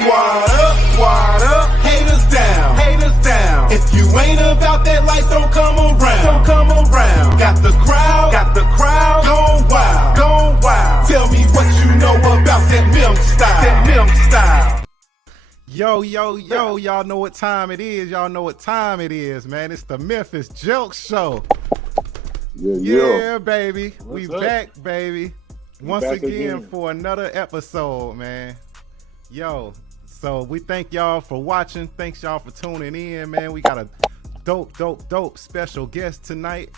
Squad up, haters down, haters down. If you ain't about that life, don't come around, don't come around. Got the crowd, gone wild. Tell me what you know about that Mem style, Yo, y'all know what time it is, man. It's the Memphis Jelks show. Yeah, baby. We back, baby. Once again for another episode, man. Yo, so we thank y'all for watching. Thanks y'all for tuning in, man. We got a dope special guest tonight.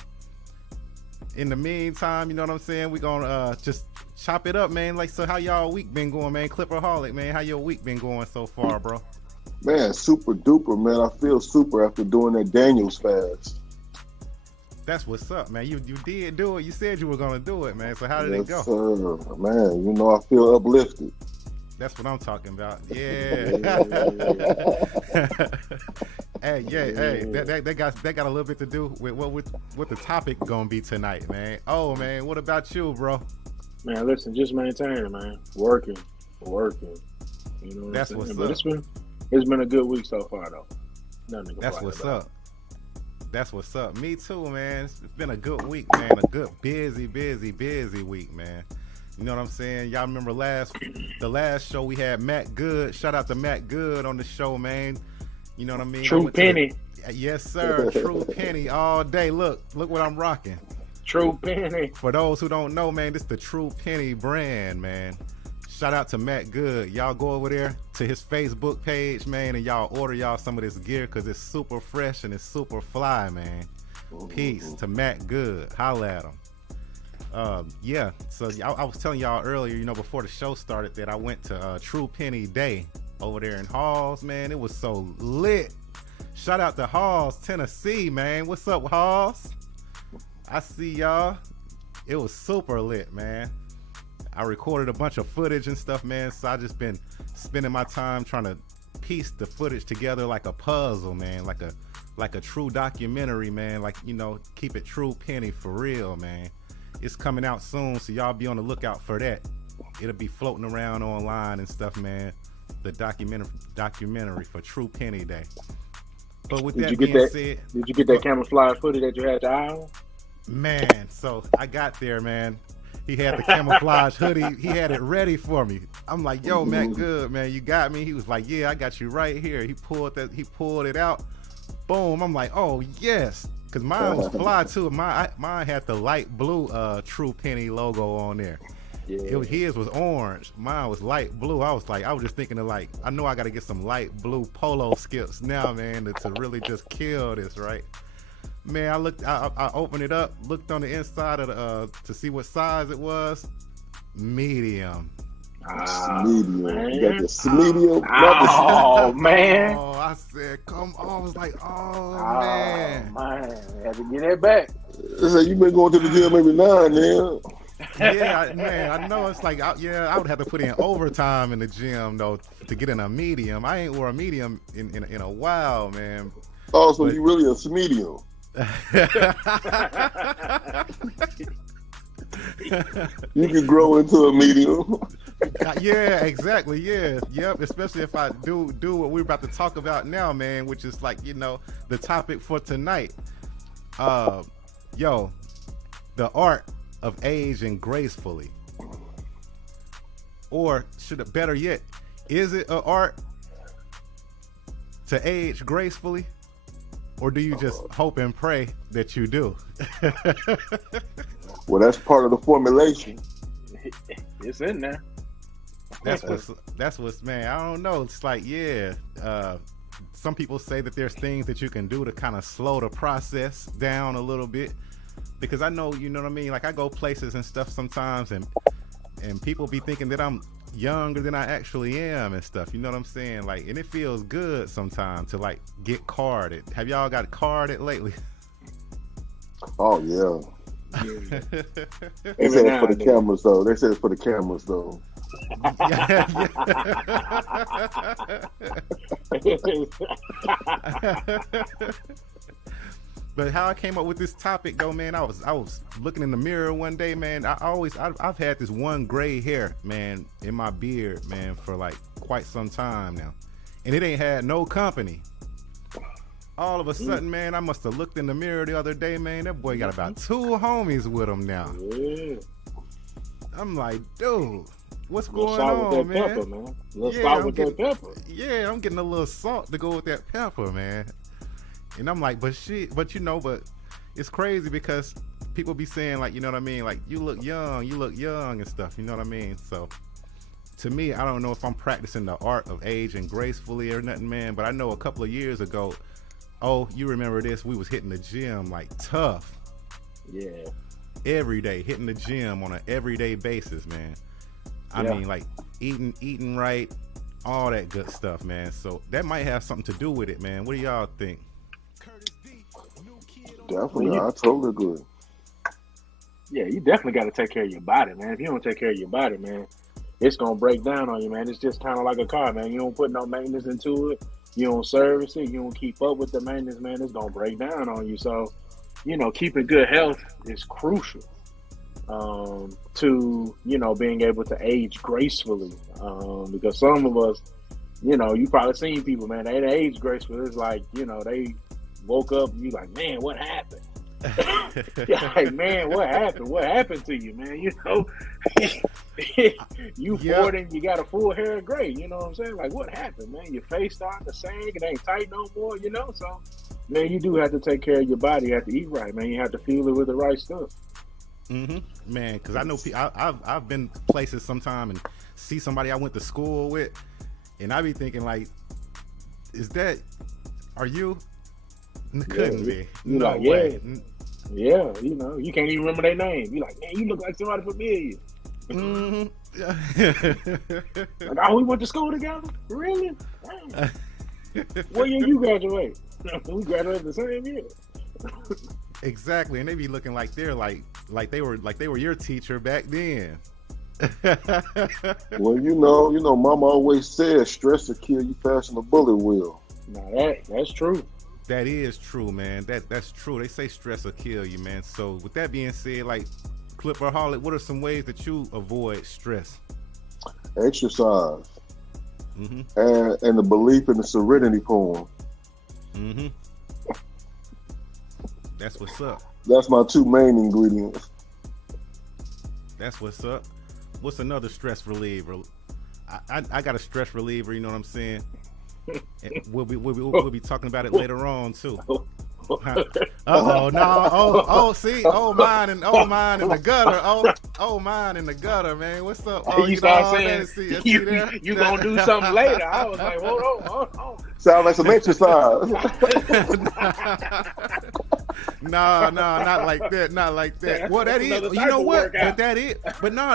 In the meantime, you know what I'm saying? We gonna just chop it up, man. Like, so how y'all week been going, man? Clipperholic, man. How your week been going so far, bro? Man, super duper, man. I feel super after doing that Daniel's fast. That's what's up, man. You did do it. You said you were gonna do it, man. So how did it go? Sir. Man, you know I feel uplifted. That's what I'm talking about. Yeah. Hey, that got a little bit to do with what the topic gonna be tonight, man. Oh, man, what about you, bro? Man, listen, just maintaining, man. Working. You know what That's I'm saying? what's But up. it's been a good week so far, though. Nothing to That's complain what's about. up. That's what's up. Me too, man. It's been a good week, man. A good busy week, man. You know what I'm saying? Y'all remember the last show we had Matt Good. Shout out to Matt Good on the show, man. You know what I mean? True Penny. Yes, sir. True Penny all day. Look what I'm rocking. True Penny. For those who don't know, man, this is the True Penny brand, man. Shout out to Matt Good. Y'all go over there to his Facebook page, man, and y'all order y'all some of this gear because it's super fresh and it's super fly, man. Peace to Matt Good. Holla at him. Yeah, so I was telling y'all earlier, you know, before the show started that I went to True Penny Day over there in Halls, man. It was so lit. Shout out to Halls, Tennessee, man. What's up, Halls? I see y'all. It was super lit, man. I recorded a bunch of footage and stuff, man, so I just been spending my time trying to piece the footage together like a puzzle, man, like a true documentary, man, like, you know, keep it True Penny for real, man. It's coming out soon, so y'all be on the lookout for that. It'll be floating around online and stuff, man. The documentary for True Penny Day. But with that being said, did you get that camouflage footage that you had to eye on? Man, so I got there, man. He had the camouflage hoodie. He had it ready for me. I'm like, yo, Matt Good, man, you got me. He was like, yeah, I got you right here. He pulled it out. Boom. I'm like, oh yes. Cause mine was fly too. Mine had the light blue True Penny logo on there. Yeah. His was orange. Mine was light blue. I was just thinking of like, I know I got to get some light blue polo skips now, man, to really just kill this, right? Man, I opened it up, looked on the inside of to see what size it was. Medium. Medium. You got the medium. Oh, man. Oh, I said, come on. I was like, man. I had to get that back. So you been going to the gym every 9 now. Yeah, man, I know it's like, I would have to put in overtime in the gym, though, to get in a medium. I ain't wore a medium in a while, man. Oh, so you really a medium. You can grow into a medium. Yeah, exactly. Yeah, yep. Especially if I do what we're about to talk about now, man, which is like, you know, the topic for tonight. Yo, the art of aging gracefully, or better yet, is it an art to age gracefully, or do you just hope and pray that you do? Well, that's part of the formulation. It's in there. That's what's, man, I don't know. It's like, yeah, some people say that there's things that you can do to kind of slow the process down a little bit, because I know, you know what I mean? Like, I go places and stuff sometimes, and people be thinking that I'm younger than I actually am and stuff, you know what I'm saying? Like, and it feels good sometimes to like get carded. Have y'all got carded lately? Oh yeah. They said it's for the cameras though. But how I came up with this topic though, man, I was looking in the mirror one day, man. I've had this one gray hair, man, in my beard, man, for like quite some time now, and it ain't had no company. All of a sudden, man, I must have looked in the mirror the other day, man. That boy got about 2 homies with him now. Yeah. I'm like, dude, what's Little going salt on, with that man? pepper, man. Little salt with that pepper. Yeah, I'm getting a little salt to go with that pepper, man. And I'm like, but it's crazy because people be saying, like, you know what I mean? Like, you look young and stuff, you know what I mean? So to me, I don't know if I'm practicing the art of aging gracefully or nothing, man, but I know a couple of years ago, oh, you remember this, we was hitting the gym like tough. Yeah. Every day, hitting the gym on an everyday basis, man. I mean, like eating right, all that good stuff, man. So that might have something to do with it, man. What do y'all think? Definitely, I totally agree. Yeah, you definitely got to take care of your body, man. If you don't take care of your body, man, it's going to break down on you, man. It's just kind of like a car, man. You don't put no maintenance into it. You don't service it. You don't keep up with the maintenance, man. It's going to break down on you. So, you know, keeping good health is crucial to, you know, being able to age gracefully. Because some of us, you know, you probably seen people, man, they age gracefully. It's like, you know, they woke up and you like, man, what happened? Like, man, what happened? What happened to you, man? You know, you 40 and you got a full hair of gray. You know what I'm saying? Like, what happened, man? Your face starting to sag. It ain't tight no more, you know? So, man, you do have to take care of your body. You have to eat right, man. You have to fuel it with the right stuff. Man, because I know I've been places sometime and see somebody I went to school with, and I be thinking, like, are you? Couldn't be. No like, way. Yeah, you know, you can't even remember their name. You like, man, you look like somebody familiar. Like, oh, we went to school together? Really? What year you graduate? We graduated the same year. Exactly, and they be looking like they're like they were your teacher back then. Well, you know, Mama always says stress will kill you faster than a bullet will. Now that's true. That is true, man. That's true. They say stress will kill you, man. So with that being said, like, Clipperholic, what are some ways that you avoid stress? Exercise. And the belief in the Serenity poem. That's what's up. That's my 2 main ingredients. That's what's up. What's another stress reliever? I got a stress reliever, you know what I'm saying? And we'll be talking about it later on too. See, mine in the gutter. Mine in the gutter, man. What's up? Oh, you start saying you gonna do something later. I was like, hold on. Sound like some exercise. No, not like that. Well, that is, you know what?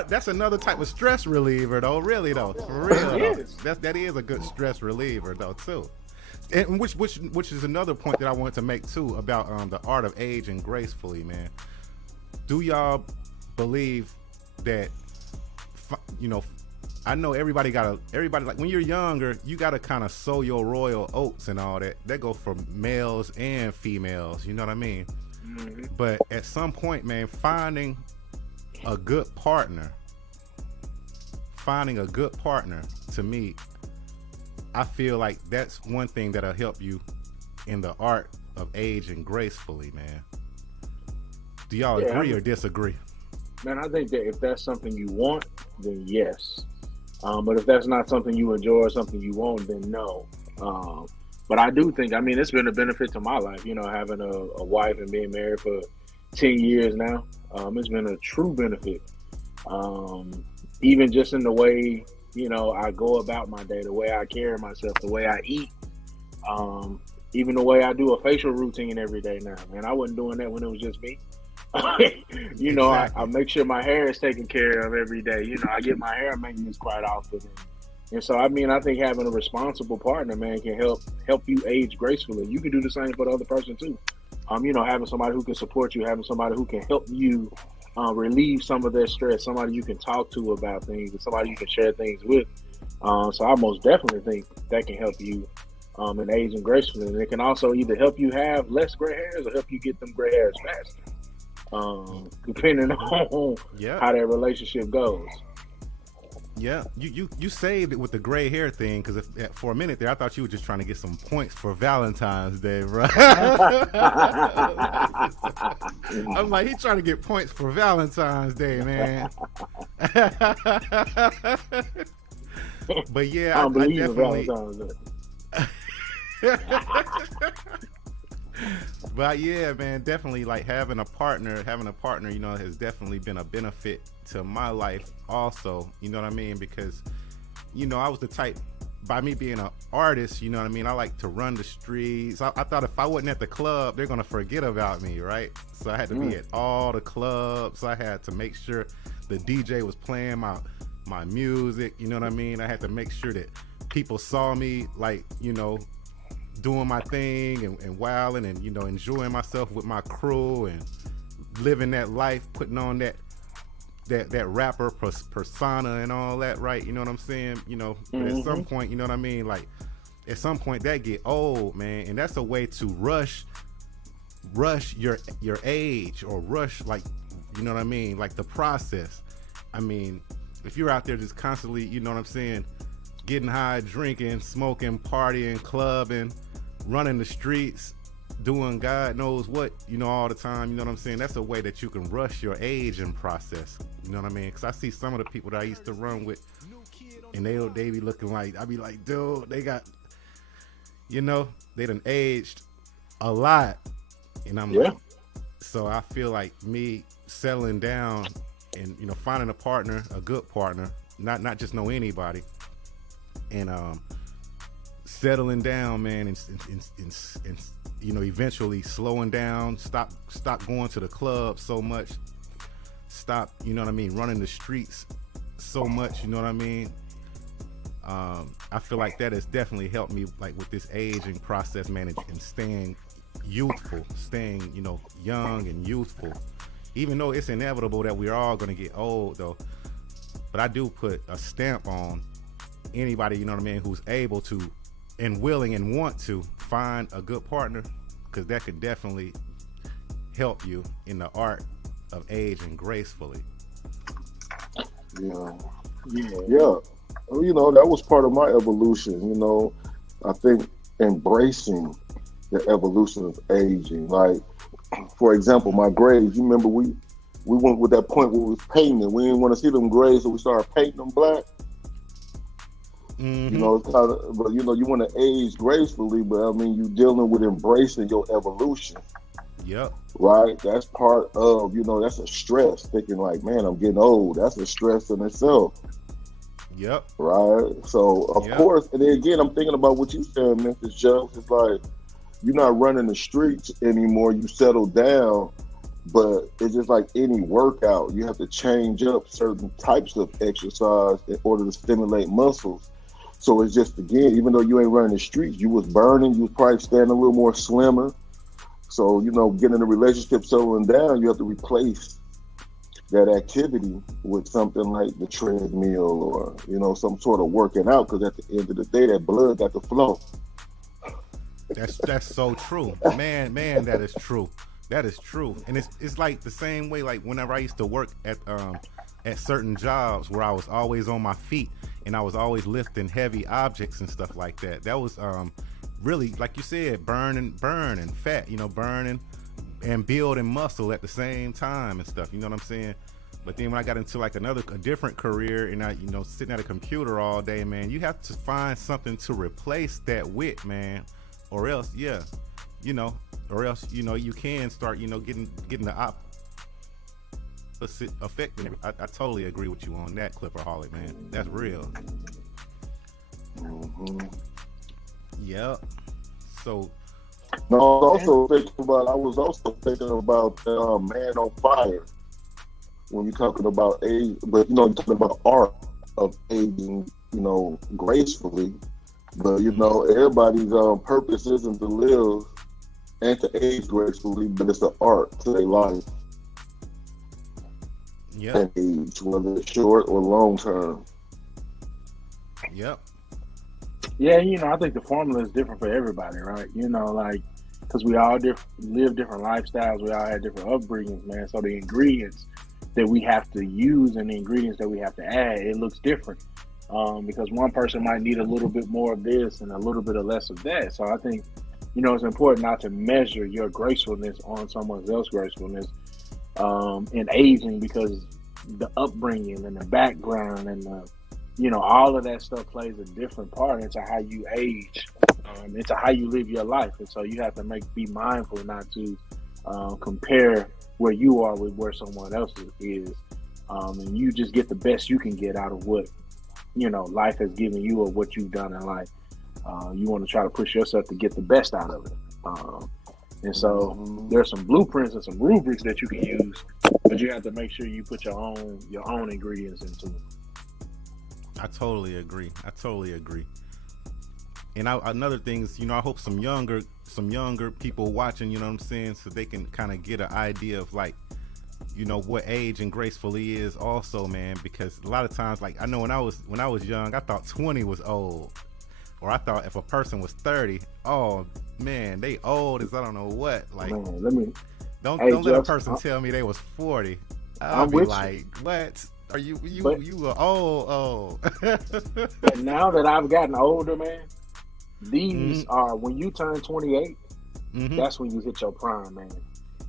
That's another type of stress reliever, though. Really, though, for real, though. That is a good stress reliever, though, too. And which is another point that I wanted to make too about the art of aging gracefully, man. Do y'all believe that, you know, I know everybody like when you're younger, you gotta kind of sow your royal oats and all that. That go for males and females, you know what I mean? But at some point, man, finding a good partner, to me, I feel like that's one thing that'll help you in the art of aging gracefully, man. Do y'all agree or disagree? Man, I think that if that's something you want, then yes. But if that's not something you enjoy or something you want, then no. But I do think, I mean, it's been a benefit to my life, you know, having a wife and being married for 10 years now. It's been a true benefit. Even just in the way, you know, I go about my day, the way I carry myself, the way I eat, even the way I do a facial routine every day now. Man, I wasn't doing that when it was just me. You know, I make sure my hair is taken care of every day. You know, I get my hair maintenance quite often. And so, I mean, I think having a responsible partner, man, can help you age gracefully. You can do the same for the other person too. You know, having somebody who can support you, having somebody who can help you relieve some of their stress, somebody you can talk to about things, and somebody you can share things with. So I most definitely think that can help you and aging gracefully. And it can also either help you have less gray hairs or help you get them gray hairs faster, depending on Yeah. how that relationship goes. Yeah, you saved it with the gray hair thing, because for a minute there I thought you were just trying to get some points for Valentine's Day, bro. I'm like, he's trying to get points for Valentine's Day, man. But yeah, I don't I believe in definitely. Valentine's Day. But yeah, man, definitely like having a partner, you know, has definitely been a benefit to my life also, you know what I mean? Because, you know, I was the type, by me being an artist, you know what I mean, I like to run the streets. I thought if I wasn't at the club, they're gonna forget about me, right? So I had to be at all the clubs. I had to make sure the DJ was playing my music, you know what I mean? I had to make sure that people saw me, like, you know, doing my thing and wilding and, you know, enjoying myself with my crew and living that life, putting on that rapper persona and all that, right? You know what I'm saying? You know, but at some point, you know what I mean? Like, at some point that get old, man, and that's a way to rush your age, or rush, like, you know what I mean? Like the process. I mean, if you're out there just constantly, you know what I'm saying, getting high, drinking, smoking, partying, clubbing, running the streets, doing God knows what, you know, all the time, you know what I'm saying? That's a way that you can rush your aging process, you know what I mean? Because I see some of the people that I used to run with, and they be looking like, I be like, dude, they got, you know, they done aged a lot, and I'm like, so I feel like me settling down and, you know, finding a partner, a good partner, not just know anybody, and settling down, man, and you know, eventually slowing down, stop going to the club so much, stop, you know what I mean, running the streets so much, you know what I mean? I feel like that has definitely helped me, like, with this aging process, man, and staying youthful, staying, you know, young and youthful, even though it's inevitable that we're all gonna get old, though. But I do put a stamp on anybody, you know what I mean, who's able to and willing and want to find a good partner, because that could definitely help you in the art of aging gracefully. Yeah. You know, that was part of my evolution. You know, I think embracing the evolution of aging. Like, for example, my grades. You remember we went with that point where we was painting. We didn't want to see them grades, so we started painting them black. You know, it's kind of, but you know, you want to age gracefully, but I mean, you dealing with embracing your evolution. Yep. Right. That's part of, you know, that's a stress. Thinking like, man, I'm getting old. That's a stress in itself. Yep. Right. So of course, and then again, I'm thinking about what you said, Memphis Jelks. It's like you're not running the streets anymore. You settle down, but it's just like any workout. You have to change up certain types of exercise in order to stimulate muscles. So it's just, again, even though you ain't running the streets, you was burning, you was probably standing a little more slimmer. So, you know, getting in a relationship, settling down, you have to replace that activity with something like the treadmill or, you know, some sort of working out, because at the end of the day, that blood got to flow. That's so true. Man, that is true. That is true. And it's like the same way, like whenever I used to work at certain jobs where I was always on my feet and I was always lifting heavy objects and stuff like that. That was really, like you said, burning fat, you know, burning and building muscle at the same time and stuff, you know what I'm saying? But then when I got into like a different career, and I, you know, sitting at a computer all day, man, you have to find something to replace that with, man, or else, you know, you can start, you know, getting the opposite effect. I totally agree with you on that, Clipper Holly, man. That's real. Yep. So. No, I was also thinking about Man on Fire. When you're talking about age, but you know, you're talking about art of aging, you know, gracefully. But you know, everybody's purpose isn't to live and to age gracefully, but it's an art to their life. Yeah. Age, whether it's short or long term. Yep. Yeah, I think the formula is different for everybody, right? Like, because we all live different lifestyles, we all have different upbringings, man. So the ingredients that we have to use and the ingredients that we have to add, it looks different. Because one person might need a little bit more of this and a little bit of less of that. So I think, it's important not to measure your gracefulness on someone else's gracefulness in aging, because the upbringing and the background and all of that stuff plays a different part into how you age, into how you live your life. And so you have to be mindful not to compare where you are with where someone else is. And you just get the best you can get out of what, life has given you or what you've done in life. You want to try to push yourself to get the best out of it. And so there's some blueprints and some rubrics that you can use, but you have to make sure you put your own ingredients into it. I totally agree. And another thing is, I hope some younger people watching, you know what I'm saying, so they can kind of get an idea of like, what age and gracefully is also, man, because a lot of times, like, I know when I was young, I thought 20 was old, or I thought if a person was 30, oh man, they old as I don't know what. Like, man, don't let a person tell me they was 40. I'll be like, what? Are you are old? But now that I've gotten older, man, these are when you turn 28. That's when you hit your prime, man.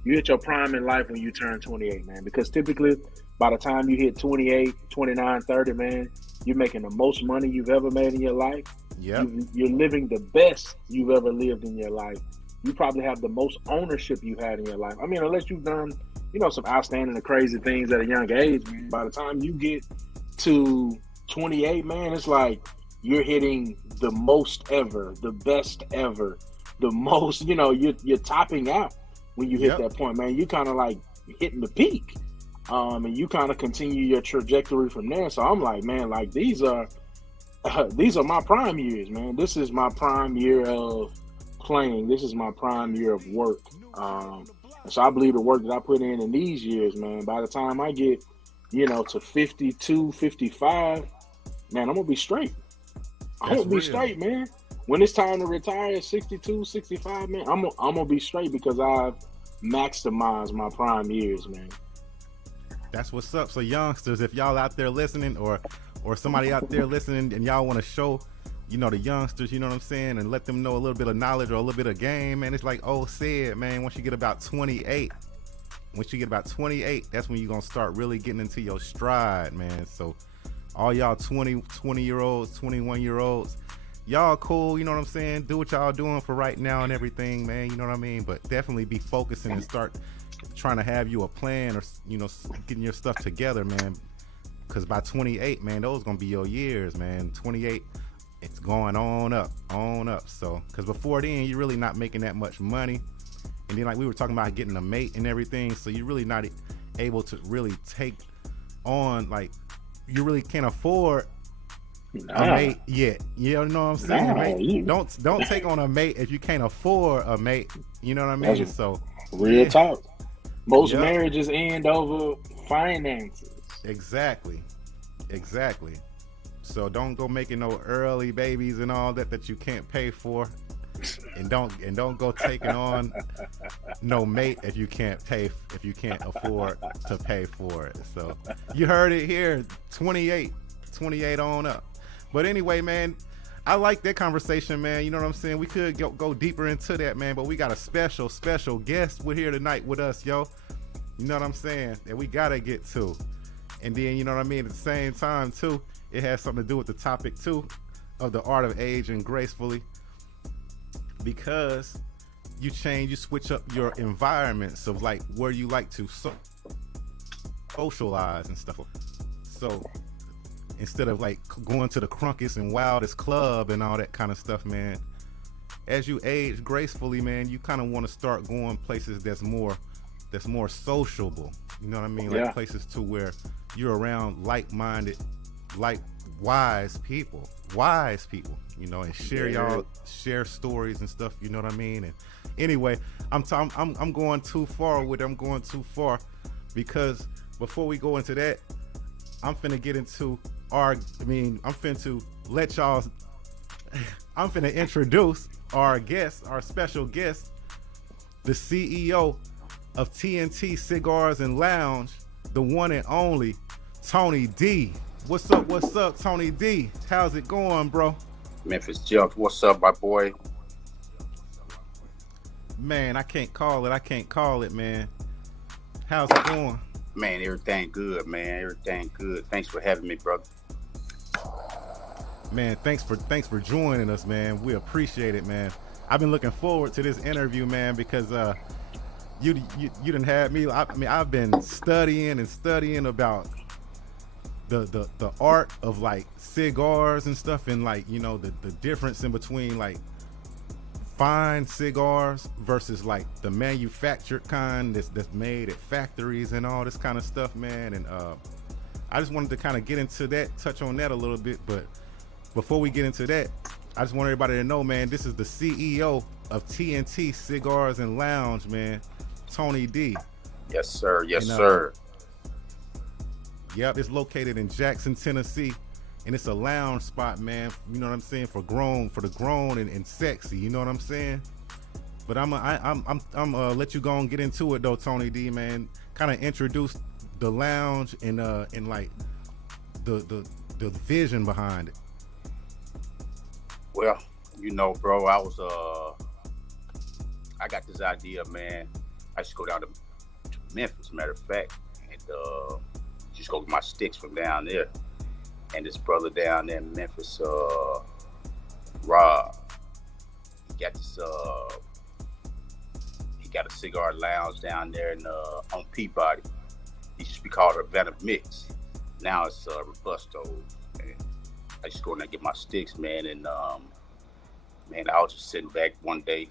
You hit your prime in life when you turn 28, man. Because typically, by the time you hit 28, 29, 30, man, you're making the most money you've ever made in your life. Yeah, you're living the best you've ever lived in your life. You probably have the most ownership you had in your life. I mean, unless you've done some outstanding and crazy things at a young age, man. By the time you get to 28, man, it's like you're hitting the most ever, the best ever, the most, you're topping out when you hit that point, man. You kind of like hitting the peak. And you kind of continue your trajectory from there. So I'm like, man, like these are my prime years, man. This is my prime year of playing. This is my prime year of work. So I believe the work that I put in these years, man, by the time I get, to 52, 55, man, I'm going to be straight. I'm going to be straight, man. When it's time to retire, 62, 65, man, I'm going to be straight because I've maximized my prime years, man. That's what's up. So youngsters, if y'all out there listening or somebody out there listening and y'all want to show, the youngsters, you know what I'm saying, and let them know a little bit of knowledge or a little bit of game, man, it's like said, man, once you get about 28, that's when you're going to start really getting into your stride, man. So all y'all 20-year-olds, 21-year-olds, y'all cool, you know what I'm saying? Do what y'all doing for right now and everything, man, you know what I mean? But definitely be focusing and start trying to have you a plan or, getting your stuff together, man. Because by 28, man, those going to be your years, man. 28, it's going on up. So, because before then, you're really not making that much money. And then, like we were talking about getting a mate and everything, so you're really not able to really take on, like, you really can't afford a mate yet. You know what I'm saying? Don't take on a mate if you can't afford a mate. You know what I mean? So real talk. Most marriages end over finances. Exactly. So don't go making no early babies and all that you can't pay for, and don't go taking on no mate if you can't afford to pay for it. So you heard it here, 28 on up. But anyway, man, I like that conversation, man. You know what I'm saying? We could go deeper into that, man, but we got a special guest with here tonight with us, yo. You know what I'm saying? That we gotta get to. And then, you know what I mean, at the same time, too, it has something to do with the topic, too, of the art of aging gracefully. Because you switch up your environments of, like, where you like to socialize and stuff. So instead of, like, going to the crunkest and wildest club and all that kind of stuff, man, as you age gracefully, man, you kind of want to start going places that's more sociable. You know what I mean? Like places to where you're around like-minded, wise people, you know, and share stories and stuff. You know what I mean? And anyway, I'm going too far with it. I'm going too far because before we go into that, I'm finna get into I'm finna let y'all I'm finna introduce our guest, our special guest, the CEO of TNT Cigars and Lounge, the one and only Tony D. What's up, Tony D? How's it going, bro? Memphis Jelks, what's up, my boy? Man, I can't call it, man. How's it going? Man, everything good, man. Everything good. Thanks for having me, brother. Man, thanks for joining us, man. We appreciate it, man. I've been looking forward to this interview, man, because you done had me. I mean, I've been studying about the art of like cigars and stuff, and like, you know, the difference in between like fine cigars versus like the manufactured kind that's made at factories and all this kind of stuff, man. And I just wanted to kind of get into that, touch on that a little bit. But before we get into that, I just want everybody to know, man, this is the CEO of TNT Cigars and Lounge, man, Tony D. Yes, sir. Yes, sir. Yep, it's located in Jackson, Tennessee, and it's a lounge spot, man. You know what I'm saying, for the grown and sexy. You know what I'm saying? But I'm let you go and get into it though, Tony D, man. Kind of introduce the lounge and like the vision behind it. Well, you know, bro, I got this idea, man. I just go down to Memphis, matter of fact, and just go get my sticks from down there. And this brother down there in Memphis, Rob, he got a cigar lounge down there on Peabody. It used to be called Havana Mix. Now it's Robusto. And I just go in there and get my sticks, man. And man, I was just sitting back one day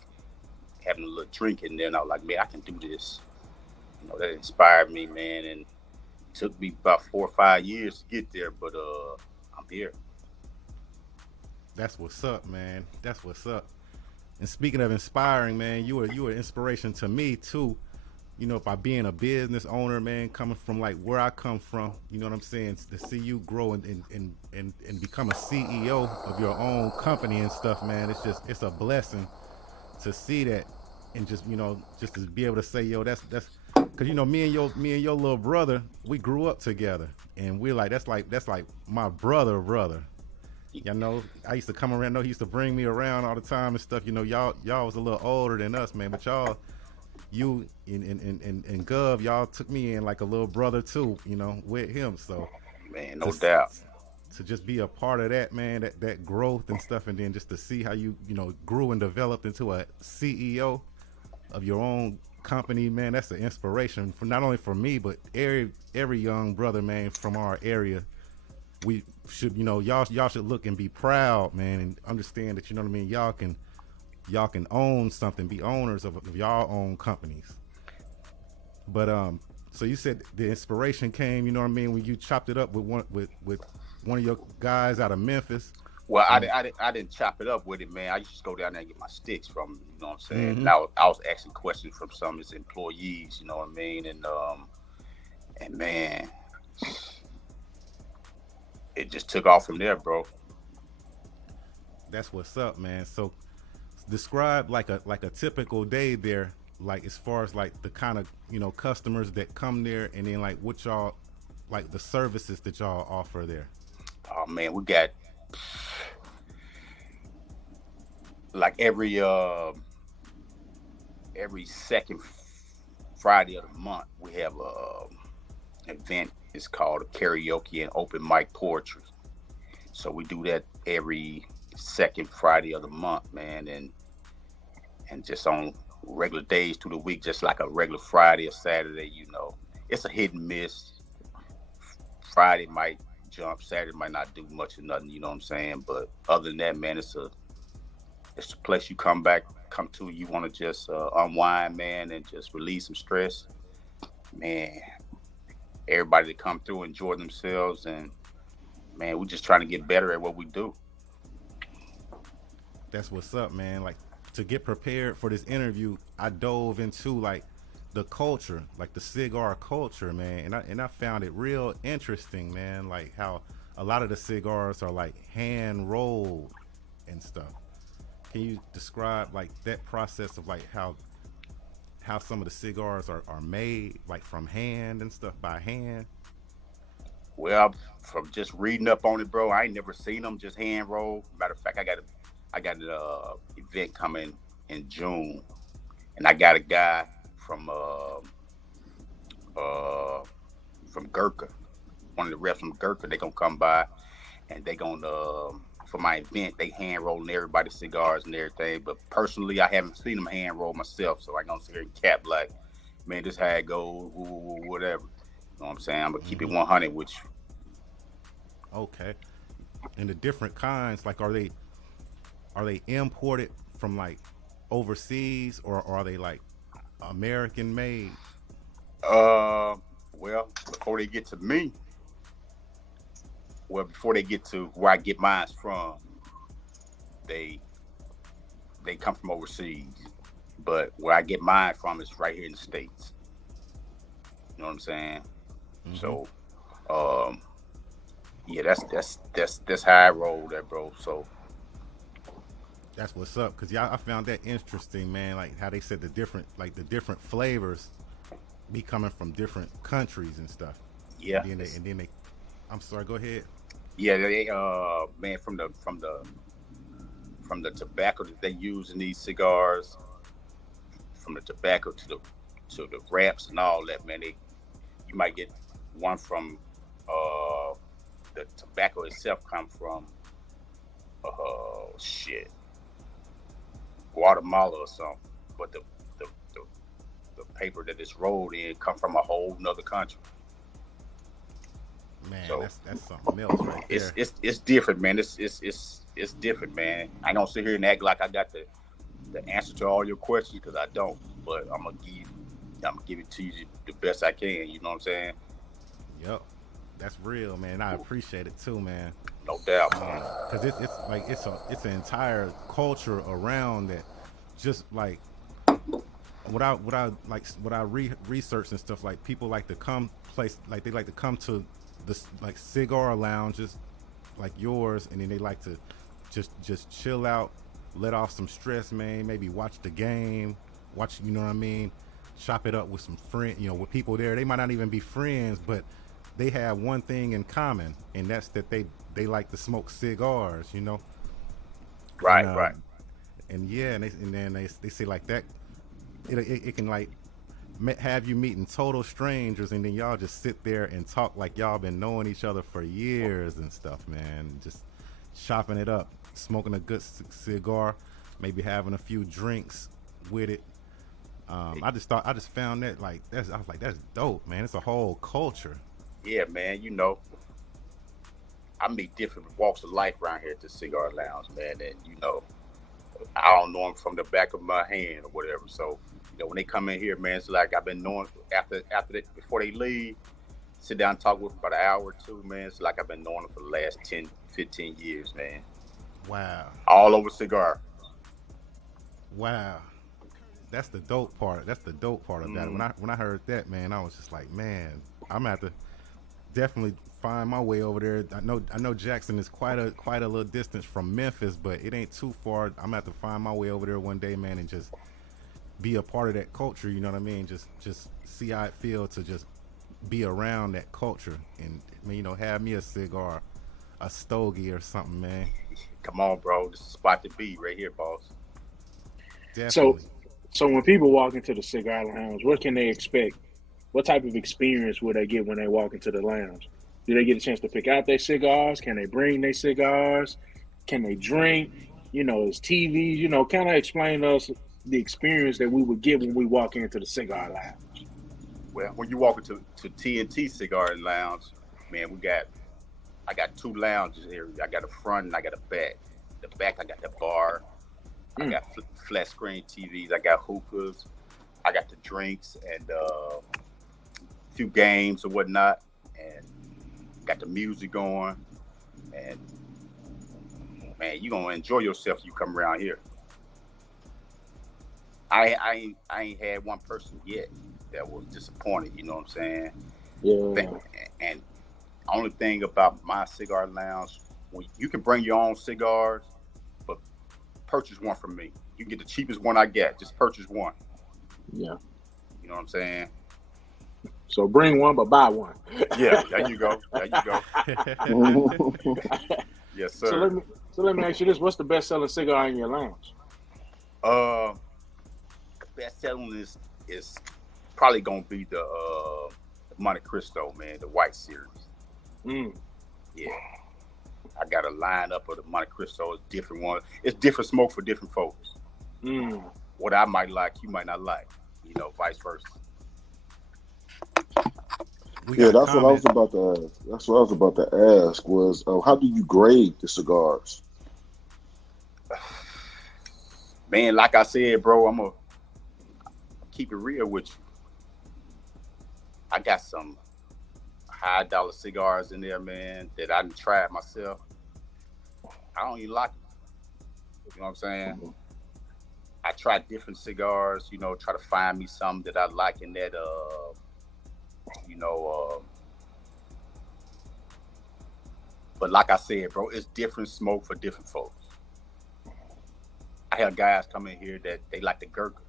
having a little drink in there, and I was like, man, I can do this. You know, that inspired me, man. And it took me about 4 or 5 years to get there, but I'm here. That's what's up, man. That's what's up. And speaking of inspiring, man, you were an inspiration to me too. You know, by being a business owner, man, coming from like where I come from, you know what I'm saying? To see you grow and become a CEO of your own company and stuff, man, it's a blessing to see that, and just, you know, just to be able to say, yo, that's because, you know, me and your little brother, we grew up together, and we're like, that's like my brother. You know, I used to come around. He used to bring me around all the time and stuff. You know, y'all was a little older than us, man, but you and Gov, y'all took me in like a little brother too, you know, with him. So, man, no doubt. To just be a part of that, man, that growth and stuff, and then just to see how you know, grew and developed into a CEO of your own company, man, that's an inspiration for not only for me, but every young brother, man, from our area. We should, you know, y'all should look and be proud, man, and understand that, you know what I mean, y'all can own something, be owners of y'all own companies. But so you said the inspiration came, you know what I mean, when you chopped it up with one of your guys out of Memphis. Well, I didn't chop it up with it, man. I used to go down there and get my sticks from him, you know what I'm saying? Mm-hmm. Now I was asking questions from some of his employees, you know what I mean? And man, it just took off from there, bro. That's what's up, man. So describe like a typical day there, like as far as like the kind of, you know, customers that come there, and then like what y'all, like the services that y'all offer there. Oh man, we got like every second Friday of the month we have an event. It's called a karaoke and open mic poetry. So we do that every second Friday of the month, man, and just on regular days through the week, just like a regular Friday or Saturday, you know, it's a hit and miss. Friday might jump, Saturday might not do much or nothing, you know what I'm saying? But other than that, man, it's a place you come to. You want to just unwind, man, and just release some stress, man. Everybody that come through enjoy themselves, and man, we're just trying to get better at what we do. That's what's up, man. Like, to get prepared for this interview, I dove into like the culture, like the cigar culture, man, and I found it real interesting, man. Like how a lot of the cigars are like hand rolled, and stuff. Can you describe like that process of like how some of the cigars are made, like from hand and stuff, by hand? Well, from just reading up on it, bro, I ain't never seen them just hand roll. Matter of fact, I got an event coming in June, and I got a guy from Gurkha, one of the reps from Gurkha. They gonna come by, and they gonna for my event, they hand rolling everybody's cigars and everything. But personally, I haven't seen them hand roll myself, so I ain't gonna sit here and cap like, man, this how it goes, whatever. You know what I'm saying? I'm gonna keep it 100 with you. Okay. And the different kinds, like, are they imported from like overseas, or are they like American made? Well, before they get to me, before they get to where I get mine from, they come from overseas. But where I get mine from is right here in the States. You know what I'm saying? Mm-hmm. So, yeah, that's how I roll that, bro. So that's what's up. Cause I found that interesting, man. Like how they said the different flavors be coming from different countries and stuff. Yeah. And then they I'm sorry, go ahead. Yeah, they man, from the tobacco that they use in these cigars, from the tobacco to the wraps and all that, man, you might get one from the tobacco itself come from Guatemala or something, but the paper that it's rolled in come from a whole nother country. Man, so that's something else right there. It's different, man. It's different, man. I don't sit here and act like I got the answer to all your questions, because I don't. But I'm gonna give it to you the best I can. You know what I'm saying? Yep, that's real, man. I appreciate it too, man. No doubt, because it's an entire culture around that. Just like what I research and stuff, like people like to come to this like cigar lounges like yours, and then they like to just chill out, let off some stress, man. Maybe watch the game, you know what I mean, chop it up with some friends, you know, with people there. They might not even be friends, but they have one thing in common, and that's that they like to smoke cigars, you know. Right, and, right. And yeah, and then they say like that it can like have you meeting total strangers, and then y'all just sit there and talk like y'all been knowing each other for years and stuff, man. Just chopping it up, smoking a good cigar, maybe having a few drinks with it. I just found that I was like, that's dope, man. It's a whole culture. Yeah, man. You know, I meet different walks of life around here at the Cigar Lounge, man. And you know, I don't know them from the back of my hand or whatever. So, you know, when they come in here, man, it's like I've been knowing after that, before they leave, sit down and talk with them about an hour or two, man. It's like I've been knowing them for the last 10, 15 years, man. Wow. All over cigar. Wow. That's the dope part. That's the dope part of that. When I heard that, man, I was just like, man, I'm gonna have to definitely find my way over there. I know Jackson is quite a little distance from Memphis, but it ain't too far. I'm gonna have to find my way over there one day, man, and just be a part of that culture. You know what I mean? Just see how it feels to just be around that culture, and you know, have me a cigar, a stogie or something, man. Come on, bro. This is the spot to be right here, boss. Definitely. So when people walk into the cigar lounge, what can they expect? What type of experience will they get when they walk into the lounge? Do they get a chance to pick out their cigars? Can they bring their cigars? Can they drink? You know, is TV? You know, kind of explain to us the experience that we would get when we walk into the cigar lounge. Well, when you walk into TNT Cigar Lounge, man, I got two lounges here. I got a front and I got a back. The back, I got the bar. I got flat screen TVs. I got hookahs. I got the drinks and a few games or whatnot. And got the music going. And, man, you're going to enjoy yourself if you come around here. I ain't had one person yet that was disappointed, you know what I'm saying? Yeah. And only thing about my cigar lounge, you can bring your own cigars, but purchase one from me. You can get the cheapest one I got. Just purchase one. Yeah. You know what I'm saying? So bring one, but buy one. Yeah, there you go. There you go. Yes, sir. So let me ask you this: what's the best selling cigar in your lounge? Best selling is probably gonna be the Monte Cristo, man, the white series. Yeah. I got a lineup of the Monte Cristo. It's different one. It's different smoke for different folks. What I might like, you might not like. You know, vice versa. Yeah, that's what I was about to ask. That's what I was about to ask was, how do you grade the cigars? Man, like I said, bro, I'm gonna keep it real with you. I got some high dollar cigars in there, man, that I done tried myself. I don't even like them. You know what I'm saying? I try different cigars, you know, try to find me something that I like in that, but like I said, bro, it's different smoke for different folks. I have guys come in here that they like the Gurkha.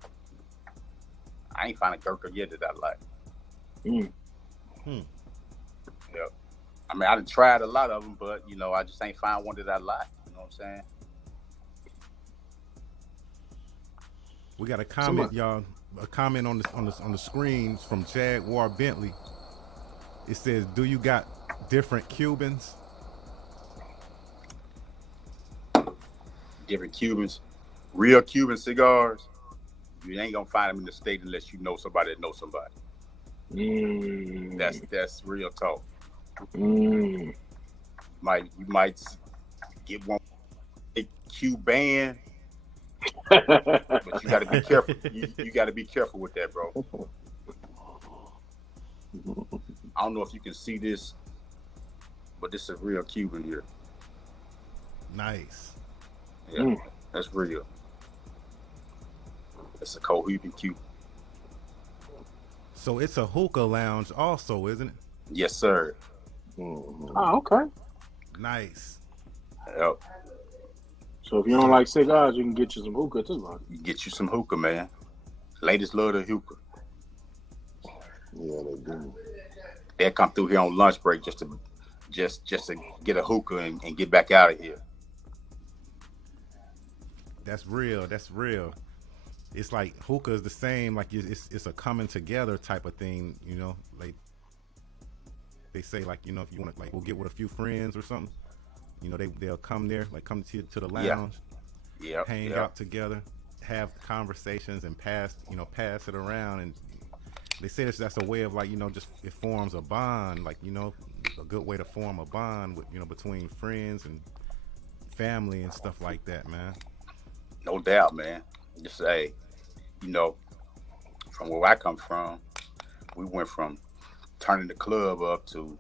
I ain't find a Gurkha yet that I like. Yep. I mean, I done tried a lot of them, but, you know, I just ain't find one that I like. You know what I'm saying? We got a comment, y'all. A comment on the screens from Jaguar Bentley. It says, "Do you got different Cubans?" Different Cubans, real Cuban cigars. You ain't gonna find them in the state unless you know somebody that knows somebody. That's real talk. You might get one Cuban. But you got to be careful. You got to be careful with that, bro. I don't know if you can see this, but this is a real Cuban here. Nice. Yeah, that's real. It's a Cohiban Cuban. So it's a hookah lounge also, isn't it? Yes, sir. Oh, okay. Nice. Yep. So if you don't like cigars, you can get you some hookah too, huh? You get you some hookah, man. Ladies love the hookah. Yeah, they do. They'll come through here on lunch break just to get a hookah and get back out of here. That's real. That's real. It's like hookah is the same. Like it's a coming together type of thing. You know, like they say, like, you know, if you want to, like, we'll get with a few friends or something. You know, they'll come there, like come to the lounge, hang out together, have conversations, and pass it around. And they say that's a way of, like, you know, just it forms a bond, like, you know, a good way to form a bond with, you know, between friends and family and stuff like that, man. No doubt, man. Just say, you know, from where I come from, we went from turning the club up to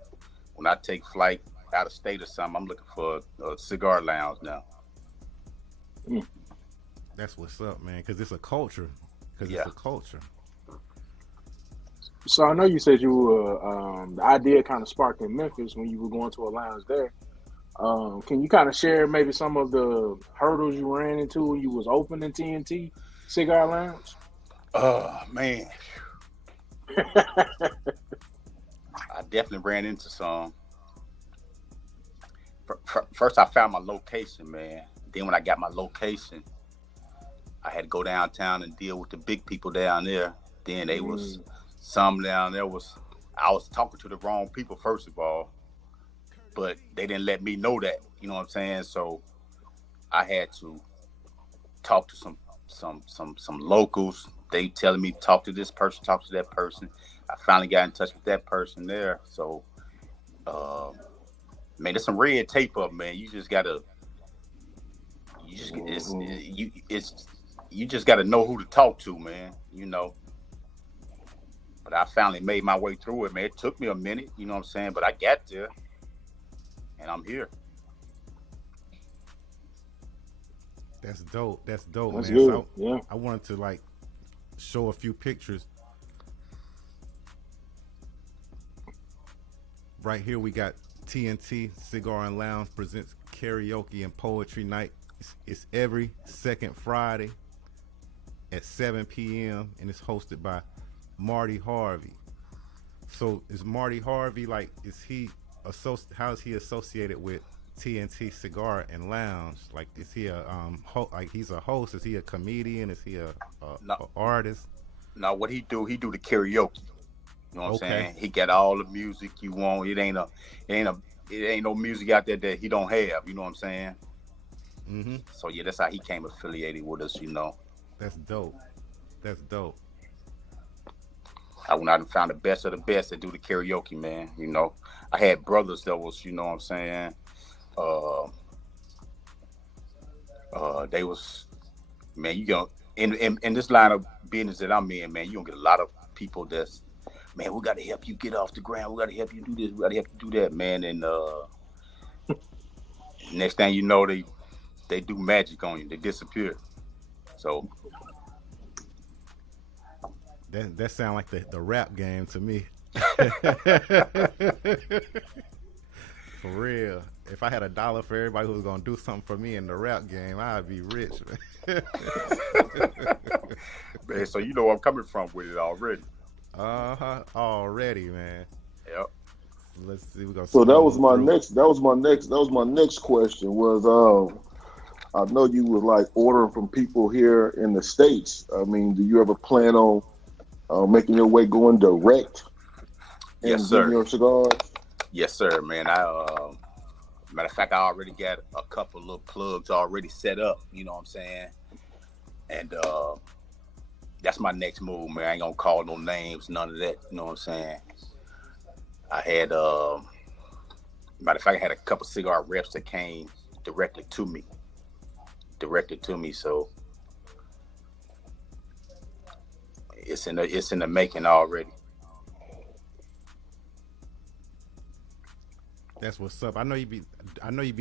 when I take flight out of state or something, I'm looking for a cigar lounge now. That's what's up, man, because it's a culture. It's a culture. So I know you said you were, the idea kind of sparked in Memphis when you were going to a lounge there. Can you kind of share maybe some of the hurdles you ran into when you was opening TNT Cigar Lounge? Man. I definitely ran into some. First, I found my location, man. Then when I got my location, I had to go downtown and deal with the big people down there. Then they was some down there I was talking to the wrong people, first of all, but they didn't let me know that. You know what I'm saying? So I had to talk to some locals. They telling me talk to this person, talk to that person. I finally got in touch with that person there. So, man, there's some red tape up, man. You just gotta know who to talk to, man. You know. But I finally made my way through it, man. It took me a minute, you know what I'm saying? But I got there, and I'm here. That's dope. That's dope, That's man. good. So I wanted to, like, show a few pictures. Right here we got TNT Cigar and Lounge presents karaoke and poetry night It's every second Friday at 7 p.m. and it's hosted by Marty Harvey. So is Marty Harvey like? How is he associated with TNT Cigar and Lounge? Like, is he a like he's a host? Is he a comedian? Is he a artist? Now what he do the karaoke. You know what I'm saying? He got all the music you want. It ain't no music out there that he don't have. You know what I'm saying? Mm-hmm. So yeah, that's how he came affiliated with us. You know. That's dope. That's dope. I went out and found the best of the best that do the karaoke, man. You know, I had brothers that was, you know what I'm saying? They was, man, you know, in this line of business that I'm in, man, you gonna get a lot of people that's, man, we gotta help you get off the ground. We gotta help you do this. We gotta help you do that, man. And next thing you know, they do magic on you. They disappear. So that sound like the rap game to me. For real. If I had $1 for everybody who was gonna do something for me in the rap game, I'd be rich. Man, so you know where I'm coming from with it already. Already, man. Yep. Let's see. We're gonna. So that was my next question. Was I know you was like ordering from people here in the States. I mean, do you ever plan on making your way going direct? Yes, sir. Your cigars? Yes, sir, man. Matter of fact, I already got a couple little plugs already set up. You know what I'm saying? And that's my next move, man. I ain't gonna call no names, none of that. You know what I'm saying? I had, matter of fact, I had a couple cigar reps that came directly to me. So it's in the making already. That's what's up. I know you be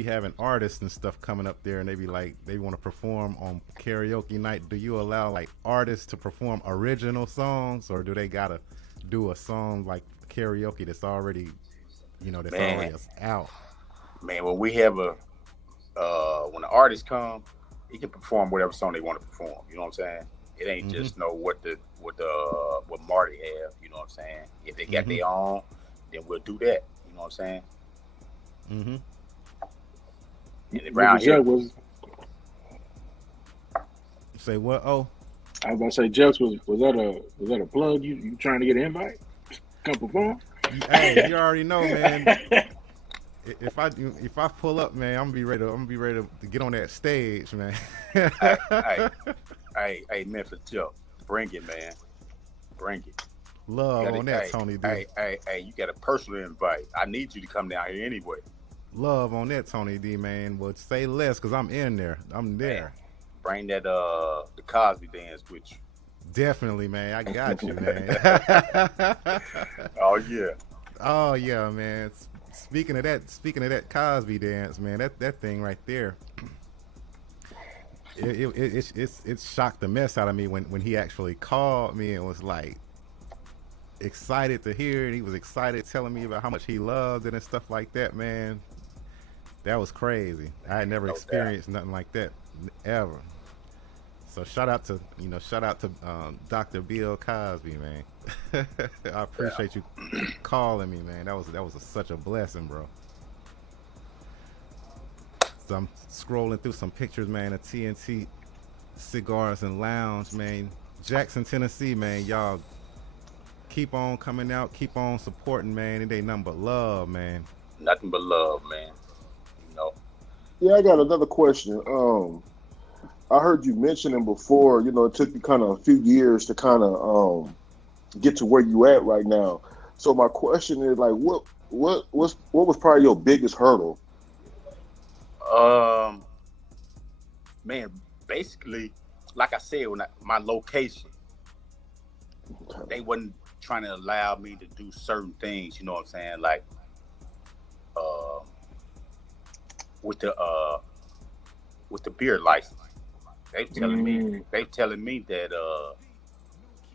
having artists and stuff coming up there, and they want to perform on karaoke night. Do you allow like artists to perform original songs, or do they gotta do a song like karaoke that's already, already out? Man, when we have when the artists come, he can perform whatever song they want to perform. You know what I'm saying? It ain't just what Marty have. You know what I'm saying? If they got their own, then we'll do that. You know what I'm saying? Mm-hmm. Around here say what? Oh, I was about to say, Jelks, was that a plug? You trying to get an invite? Come perform? Hey, you already know, man. If I pull up, man, I'm gonna be ready to get on that stage, man. Hey, Memphis Jelks, bring it, man. Bring it. Love on that, Tony D. Hey, you got a personal invite. I need you to come down here anyway. Love on that, Tony D, man. Well, say less, because I'm in there. I'm there. Man, bring that the Cosby dance with you. Definitely, man. I got you, man. Oh yeah, man. Speaking of that Cosby dance, man, that thing right there. It shocked the mess out of me when he actually called me and was like excited to hear it. He was excited telling me about how much he loved it and stuff like that, man. That was crazy. I had never experienced nothing like that ever. So shout out to Dr. Bill Cosby, man. I appreciate you calling me, man. That was such a blessing, bro. So I'm scrolling through some pictures, man, of TNT Cigars and Lounge, man. Jackson, Tennessee, man. Y'all keep on coming out, keep on supporting, man. It ain't nothing but love, man. Nothing but love, man. Yeah, I got another question. I heard you mentioning before, it took you kind of a few years to kind of get to where you at right now. So my question is, like, what was probably your biggest hurdle? Man, basically, like I said, my location, they wasn't trying to allow me to do certain things. You know what I'm saying? Like, with the beer license. They telling me that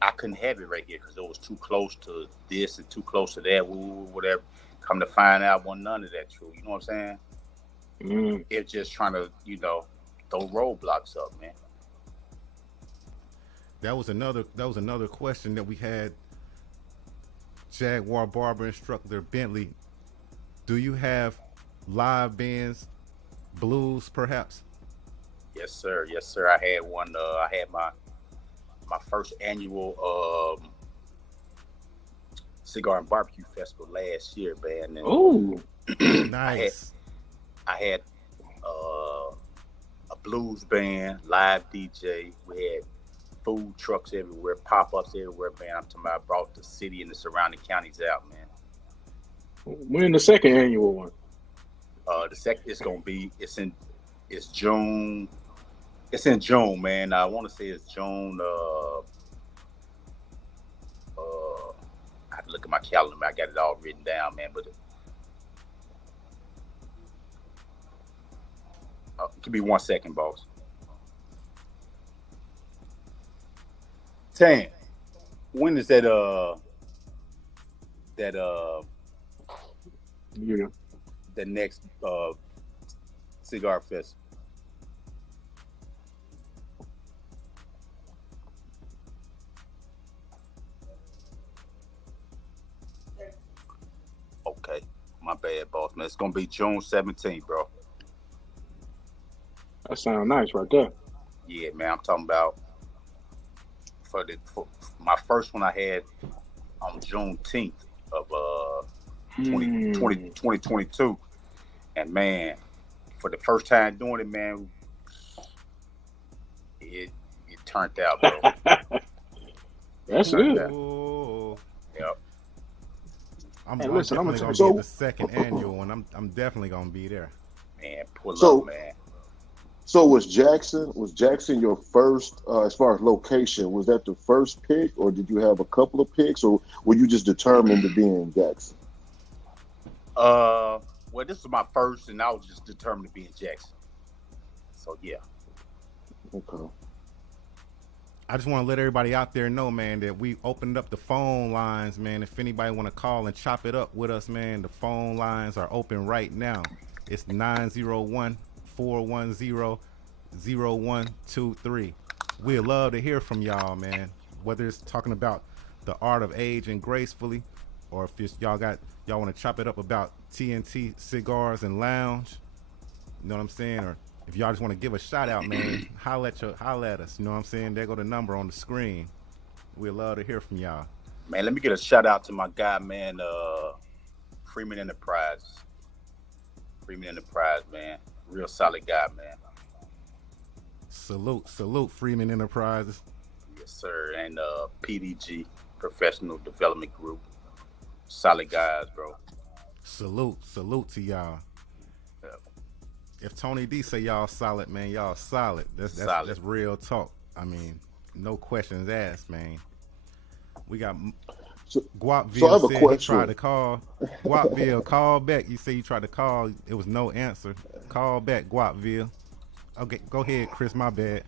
I couldn't have it right here because it was too close to this and too close to that, whatever. Come to find out, wasn't none of that true. You know what I'm saying? It's just trying to, throw roadblocks up, man. That was another question that we had. Jaguar barber instructor Bentley, do you have live bands, blues perhaps? Yes, sir. Yes, sir. I had one. I had my first annual cigar and barbecue festival last year, man. And Ooh, Nice. I had a blues band, live DJ. We had food trucks everywhere, pop-ups everywhere, man. I'm talking about I brought the city and the surrounding counties out, man. when the second annual one? The second it's June. It's in June, man. I want to say it's June. I have to look at my calendar, man. I got it all written down, man. But give me 1 second, boss. 10. When is that? Yeah. The next cigar fest. Okay, my bad, boss, man. It's gonna be June 17th, bro. That sounds nice right there. Yeah, man. I'm talking about for my first one I had on Juneteenth of 2022, and man, for the first time doing it, man, it turned out, bro. That's good. Ooh. Yep. I'm Hey, listen, I'm definitely gonna gonna tell be you- at the second annual, and I'm definitely gonna be there. Man, pull So- up, man. So was Jackson your first, as far as location, was that the first pick, or did you have a couple of picks, or were you just determined to be in Jackson? Well, this was my first, and I was just determined to be in Jackson. So yeah. Okay. I just want to let everybody out there know, man, that we opened up the phone lines, man. If anybody want to call and chop it up with us, man, the phone lines are open right now. It's 901-410-0123. We'd love to hear from y'all, man. Whether it's talking about the art of aging gracefully, or if it's, y'all want to chop it up about TNT Cigars and Lounge. You know what I'm saying? Or if y'all just want to give a shout out, man, holla at us. You know what I'm saying? There go the number on the screen. We'd love to hear from y'all. Man, let me get a shout out to my guy, man, Freeman Enterprise. Freeman Enterprise, man. Real solid guy, man. Salute Freeman Enterprises. Yes, sir. And PDG, Professional Development Group. Solid guys, bro. Salute to y'all. Yep. If Tony D say y'all solid, man, y'all solid. That's Solid. That's real talk. I mean, no questions asked, man. We got So Guapville I have a said question. he tried to call. Guapville, call back. You say you tried to call. It was no answer. Call back, Guapville. Okay, go ahead, Chris. My bad.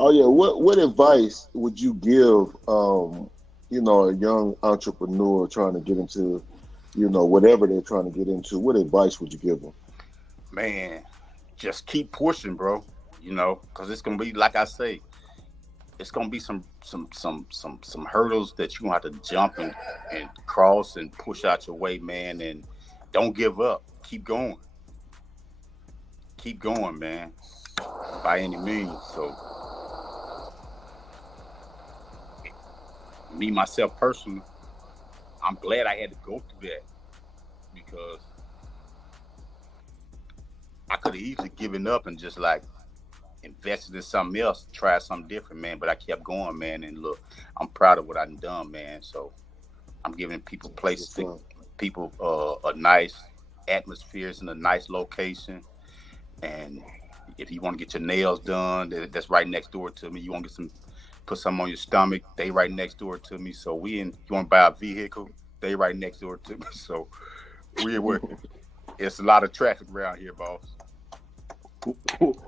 Oh yeah, what advice would you give, a young entrepreneur trying to get into, whatever they're trying to get into? What advice would you give them? Man, just keep pushing, bro. Because it's gonna be, like I say, it's gonna be some hurdles that you're gonna have to jump and cross and push out your way, man. And don't give up. Keep going. Keep going, man. By any means. So, me myself personally, I'm glad I had to go through that, because I could have easily given up and just like invested in something else, try something different, man. But I kept going, man. And look, I'm proud of what I've done, man. So I'm giving people places, a nice atmospheres in a nice location. And if you want to get your nails done, that's right next door to me. You want to put something on your stomach, they right next door to me. So you want to buy a vehicle, they right next door to me. So it's a lot of traffic around here, boss.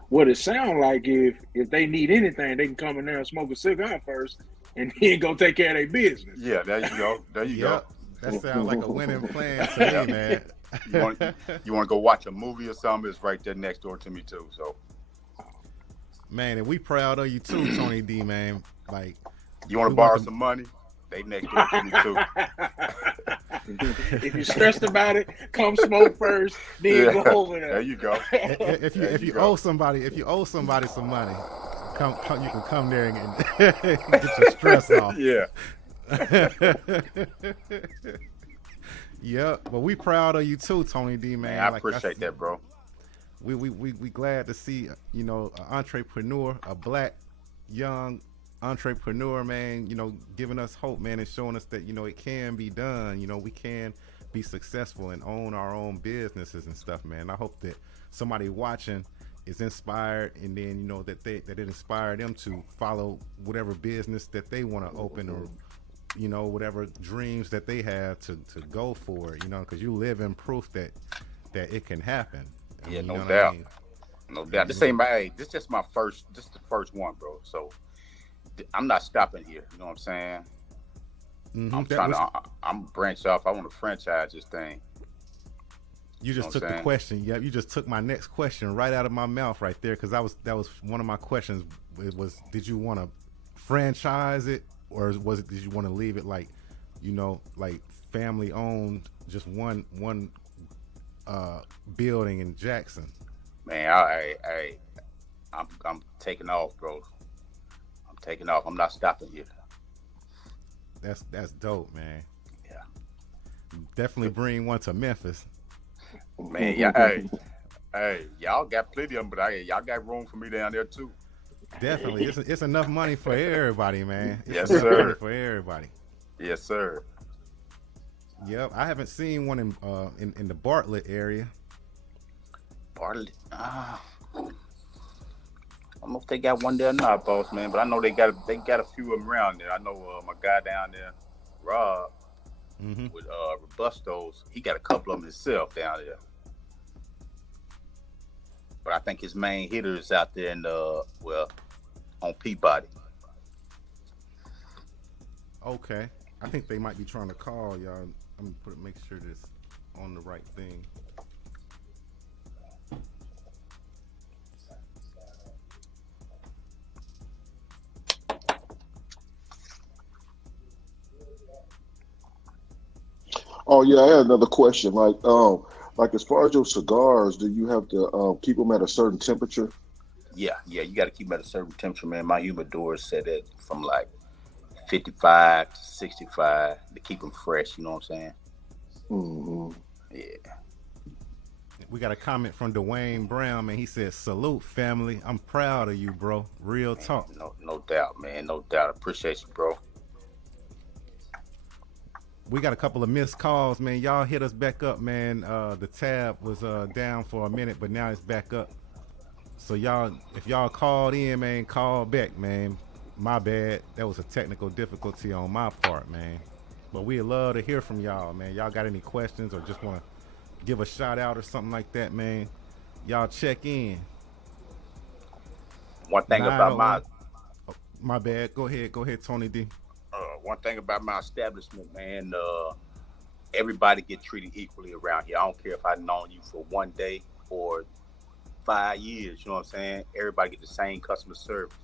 What it sound like, if they need anything, they can come in there and smoke a cigar first, and then go take care of their business. Yeah, there you go. There you go. That sounds like a winning plan to me, man. You want to go watch a movie or something? It's right there next door to me too. So Man, and we proud of you too, Tony D, man. Like, You want to borrow some money? They next door to me too. If you're stressed about it, come smoke first, then go over there. There you go. If you owe somebody some money, come you can come there and get your stress off. Yeah. Yeah, but we proud of you too, Tony D, man. I appreciate that, bro. We glad to see, you know, an entrepreneur, a black young entrepreneur, man, you know, giving us hope, man, and showing us that, you know, it can be done. You know, we can be successful and own our own businesses and stuff, man. I hope that somebody watching is inspired, and then, you know, that it inspired them to follow whatever business that they want to open, or, you know, whatever dreams that they have to go for it, you know, because you live in proof that it can happen. Yeah, no know doubt. I mean? No doubt. This ain't this just the first one, bro. So I'm not stopping here. You know what I'm saying? Mm-hmm. I'm branch off. I want to franchise this thing. You just took the question. Yeah, you just took my next question right out of my mouth right there, because that was one of my questions. It was, did you want to franchise it, or did you want to leave it like, you know, like family owned, just one building in Jackson? Man, I'm taking off, bro. I'm taking off. I'm not stopping here. That's dope, man. Yeah. Definitely bring one to Memphis. Man, yeah, hey, y'all got plenty of them, but y'all got room for me down there too. Definitely, it's enough money for everybody, man. Yes, sir. For everybody. Yes, sir. Yep, I haven't seen one in the Bartlett area. Bartlett, I don't know if they got one there or not, boss man, but I know they got a few of them around there. I know my guy down there, Rob, with Robustos, he got a couple of them himself down there. But I think his main hitter is out there in on Peabody. Okay, I think they might be trying to call y'all. I'm gonna make sure this on the right thing. Oh yeah, I had another question. Like as far as your cigars, do you have to keep them at a certain temperature? Yeah, you got to keep them at a certain temperature, man. My humidor is set at from like 55 to 65 to keep them fresh. You know what I'm saying? Mm-hmm. Yeah. We got a comment from Dwayne Brown, man. He said, "Salute, family. I'm proud of you, bro. Real talk." No doubt, man. No doubt. Appreciate you, bro. We got a couple of missed calls, man. Y'all hit us back up, man. The tab was down for a minute, but now it's back up. So y'all, if y'all called in, man, call back, man. My bad. That was a technical difficulty on my part, man. But we'd love to hear from y'all, man. Y'all got any questions or just want to give a shout out or something like that, man? Y'all check in. One thing about my bad. Go ahead, Tony D. One thing about my establishment, man, everybody get treated equally around here. I don't care if I've known you for 1 day or 5 years, you know what I'm saying? Everybody get the same customer service.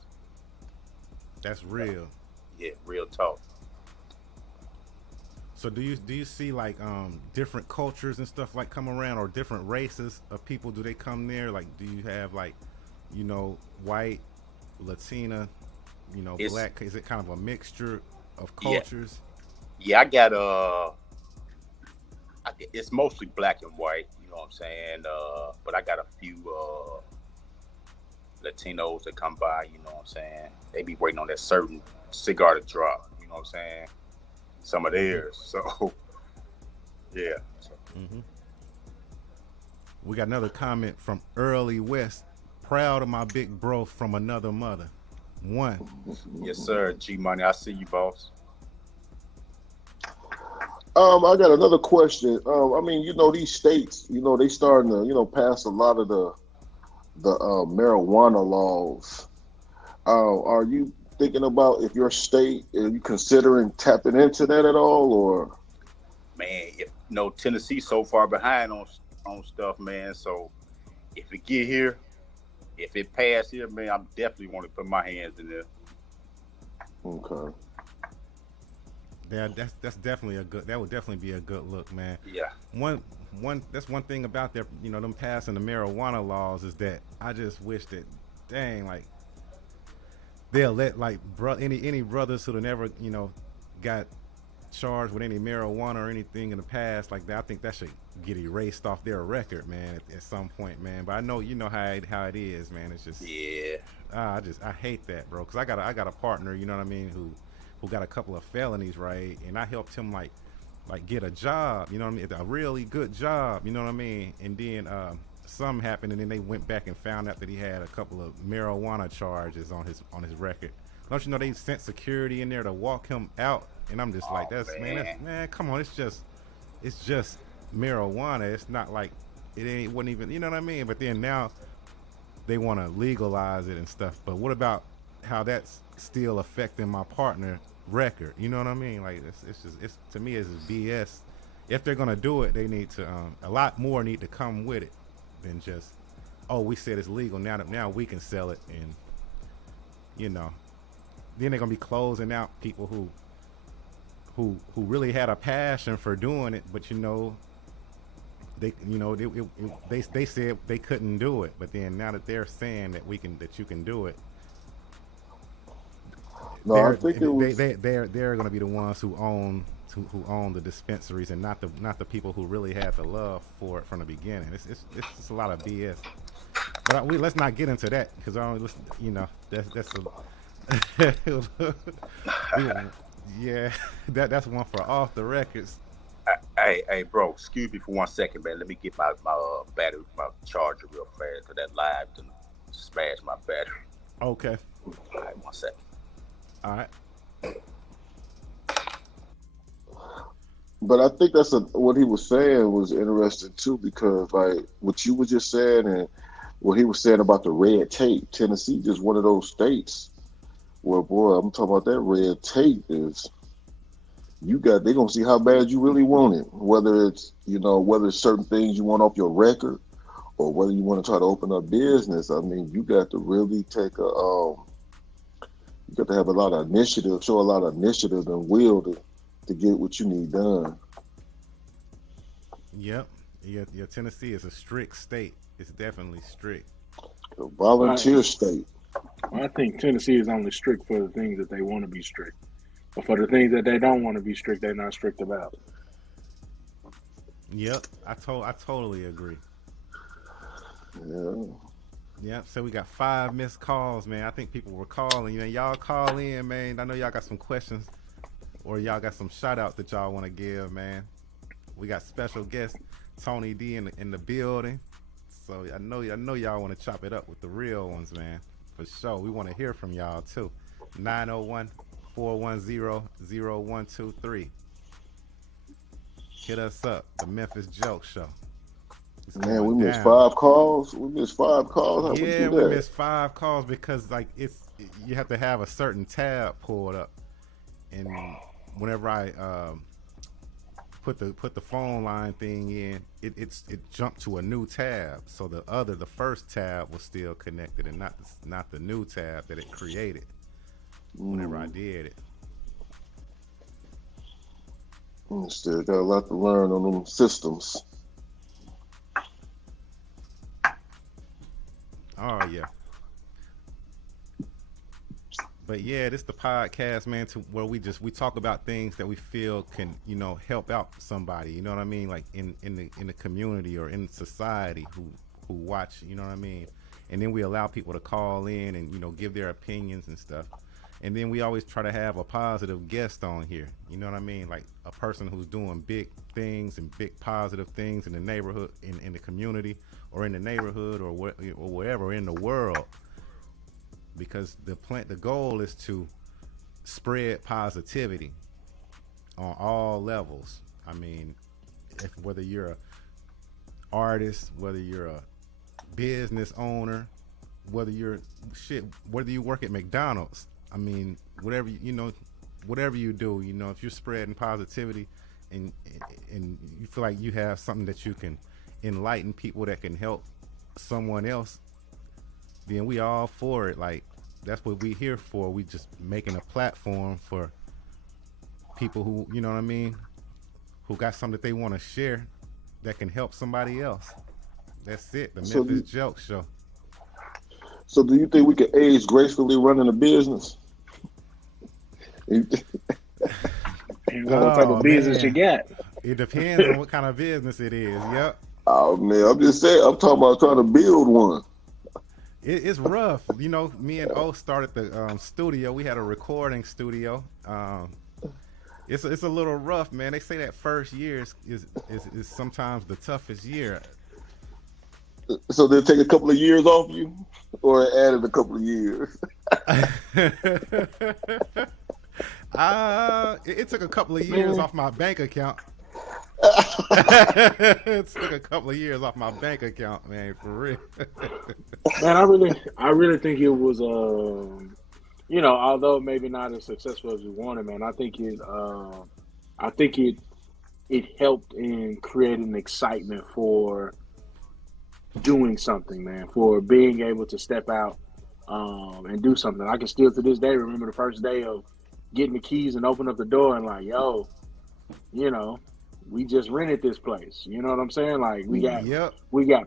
That's real. Yeah, real talk. So do you see like different cultures and stuff like come around, or different races of people? Do they come there? Like, do you have like, you know, white, Latina, you know, black? Is it kind of a mixture of cultures? Yeah, I got it's mostly black and white, you know what I'm saying? But I got a few Latinos that come by, you know what I'm saying? They be waiting on that certain cigar to drop, you know what I'm saying? Some of theirs. So yeah. We got another comment from Early West. Proud of my big bro from another mother. One. Yes, sir. G Money, I see you, boss. I got another question. I mean, you know, these states, you know, they starting to, you know, pass a lot of the marijuana laws. Are you thinking about, if your state, are you considering tapping into that at all, or? Man, Tennessee so far behind on stuff, man. So if it get here, If it passed here, man, I definitely want to put my hands in there. Okay. Yeah, that's definitely a good. That would definitely be a good look, man. Yeah. That's one thing about their, them passing the marijuana laws is that I just wish that, dang, like they'll let like any brothers who never got charged with any marijuana or anything in the past like that. I think that should get erased off their record, man, at some point, man. But I know how it is, man. It's just Yeah. I hate that, bro. Cause I got a partner, you know what I mean, who got a couple of felonies, right? And I helped him like get a job, you know what I mean, a really good job, you know what I mean. And then something happened, and then they went back and found out that he had a couple of marijuana charges on his record. Don't you know they sent security in there to walk him out? And I'm just like, man, come on, it's just marijuana. It's not like wasn't even, you know what I mean. But then now they want to legalize it and stuff. But what about how that's still affecting my partner record? You know what I mean? Like it's to me it's BS. If they're gonna do it, they need to a lot more need to come with it than just, oh, we said it's legal now we can sell it. And then they're gonna be closing out people who really had a passion for doing it, but they said they couldn't do it. But then now that they're saying that you can do it, no, I think it was. They're going to be the ones who own the dispensaries, and not the people who really had the love for it from the beginning. It's just a lot of BS. But let's not get into that, because that's yeah, that's one for off the records. Hey, bro, excuse me for 1 second, man. Let me get my battery, my charger real fast, because that live done smashed my battery. Okay. All right, 1 second. All right. But I think what he was saying was interesting too, because like what you were just saying and what he was saying about the red tape, Tennessee just one of those states where, boy, I'm talking about that red tape is, they're gonna see how bad you really want it. Whether it's certain things you want off your record, or whether you want to try to open up business. I mean, you got to really you got to have a lot of initiative, show a lot of initiative and will to get what you need done. Yep. Yeah, Tennessee is a strict state. It's definitely strict. A volunteer state. I think Tennessee is only strict for the things that they want to be strict. But for the things that they don't want to be strict, they're not strict about. Yep. I totally agree. Yeah. Yep. So we got 5 missed calls, man. I think people were calling. Y'all call in, man. I know y'all got some questions, or y'all got some shout outs that y'all want to give, man. We got special guest Tony D in the building. So I know y'all want to chop it up with the real ones, man. For sure. We want to hear from y'all too. 901-410-0123. Hit us up. The Memphis Jelks Show. Man, we missed 5 calls. We missed 5 calls. Yeah, we missed 5 calls because you have to have a certain tab pulled up, and whenever I put the phone line thing in, it jumped to a new tab. So the first tab was still connected, and not the new tab that it created whenever I did it. Still got a lot to learn on them systems. Oh yeah. But yeah, this is the podcast, man, where we talk about things that we feel can, help out somebody, you know what I mean? Like in the community or in society who watch, you know what I mean? And then we allow people to call in and, give their opinions and stuff. And then we always try to have a positive guest on here, you know what I mean? Like a person who's doing big things and big positive things in the neighborhood, in the community, or in the neighborhood, or wherever in the world. Because the goal is to spread positivity on all levels. I mean, whether you're an artist, whether you're a business owner, whether you work at McDonald's. I mean, whatever you do, if you're spreading positivity and you feel like you have something that you can enlighten people that can help someone else, then we all for it. Like that's what we here for. We just making a platform for people who, you know what I mean, who got something that they want to share that can help somebody else. That's it. The Memphis Jelks show. So do you think we can age gracefully running a business? What type of business you got? It depends on what kind of business it is. Yep. Oh man, I'm just saying. I'm talking about trying to build one. It's rough. You know, me and O started the studio. We had a recording studio. It's a little rough, man. They say that first year is sometimes the toughest year. So they take a couple of years off you, or added a couple of years? It took a couple of years off my bank account. It took a couple of years off my bank account, man, for real. Man, I really think it was you know, although maybe not as successful as we wanted, man, I think it helped in creating excitement for doing something, man, for being able to step out and do something. I can still to this day remember the first day of getting the keys and open up the door and like, yo, you know, we just rented this place. You know what I'm saying? Like we got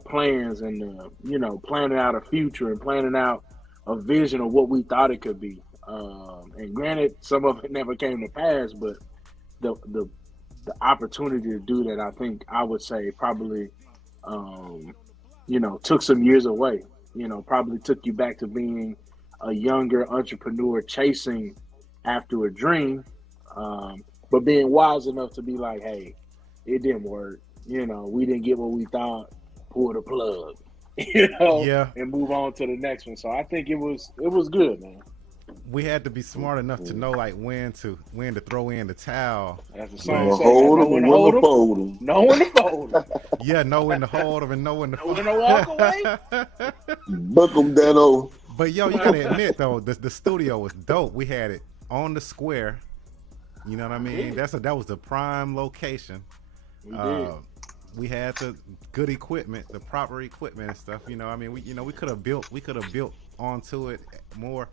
plans and you know, planning out a future and planning out a vision of what we thought it could be. And granted, some of it never came to pass, but the opportunity to do that, I think I would say probably you know, took some years away. You know, probably took you back to being a younger entrepreneur chasing after a dream, but being wise enough to be like, hey, it didn't work. You know, we didn't get what we thought. Pull the plug, you know, and move on to the next one. So I think it was good, man. We had to be smart enough to know like when to throw in the towel. That's the song. Hold them and when to fold them. Know when to fold them. Yeah, know when to hold them and know when to fold them. Know when to walk away. Book them, Dano. But yo, you gotta admit though, the studio was dope. We had it on the square. You know what I mean? That was the prime location. We had the good equipment, the proper equipment and stuff. You know, I mean, we could have built onto it more.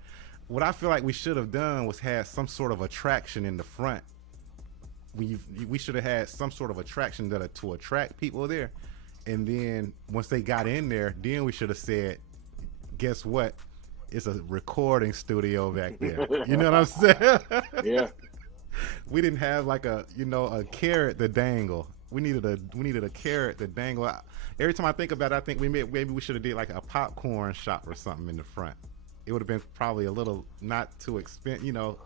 What I feel like we should have done was had some sort of attraction in the front. We should have had some sort of attraction to attract people there, and then once they got in there, then we should have said, "Guess what? It's a recording studio back there." You know what I'm saying? Yeah. We didn't have like a carrot to dangle. We needed a carrot to dangle. Every time I think about it, I think maybe we should have did like a popcorn shop or something in the front. It would have been probably a little not too expensive.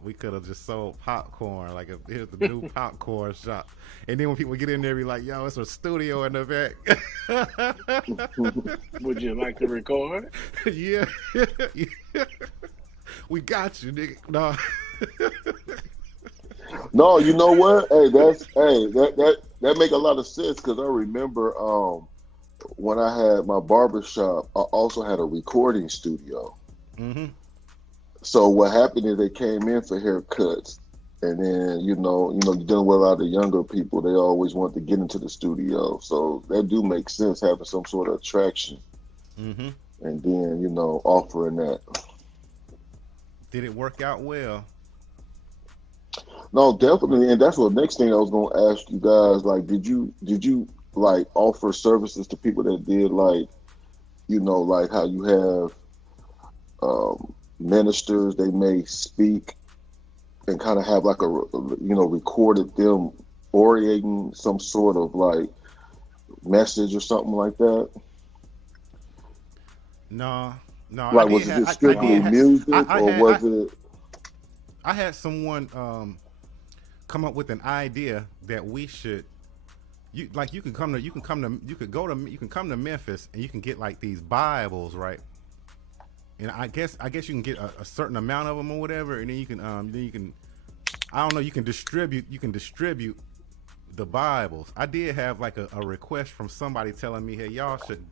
We could have just sold popcorn, like here's the new popcorn shop. And then when people get in there, be like, yo, it's a studio in the back. Would you like to record? Yeah. We got you, nigga. No. No, you know what? Hey, that make a lot of sense because I remember when I had my barber shop, I also had a recording studio. Mm-hmm. So what happened is they came in for haircuts, and then you're dealing with a lot of younger people. They always want to get into the studio, so that do make sense having some sort of attraction, and then offering that. Did it work out well? No, definitely, and that's what next thing I was going to ask you guys. Like, did you like offer services to people that did like how you have ministers, they may speak and kind of have like a recorded them orating some sort of like message or something like that? No. Like, was it just strictly music, or was it? I had someone come up with an idea that we should. You can come to Memphis and you can get like these Bibles, right? And I guess you can get a certain amount of them or whatever, and then you can you can distribute the Bibles. I did have like a request from somebody telling me, hey, y'all should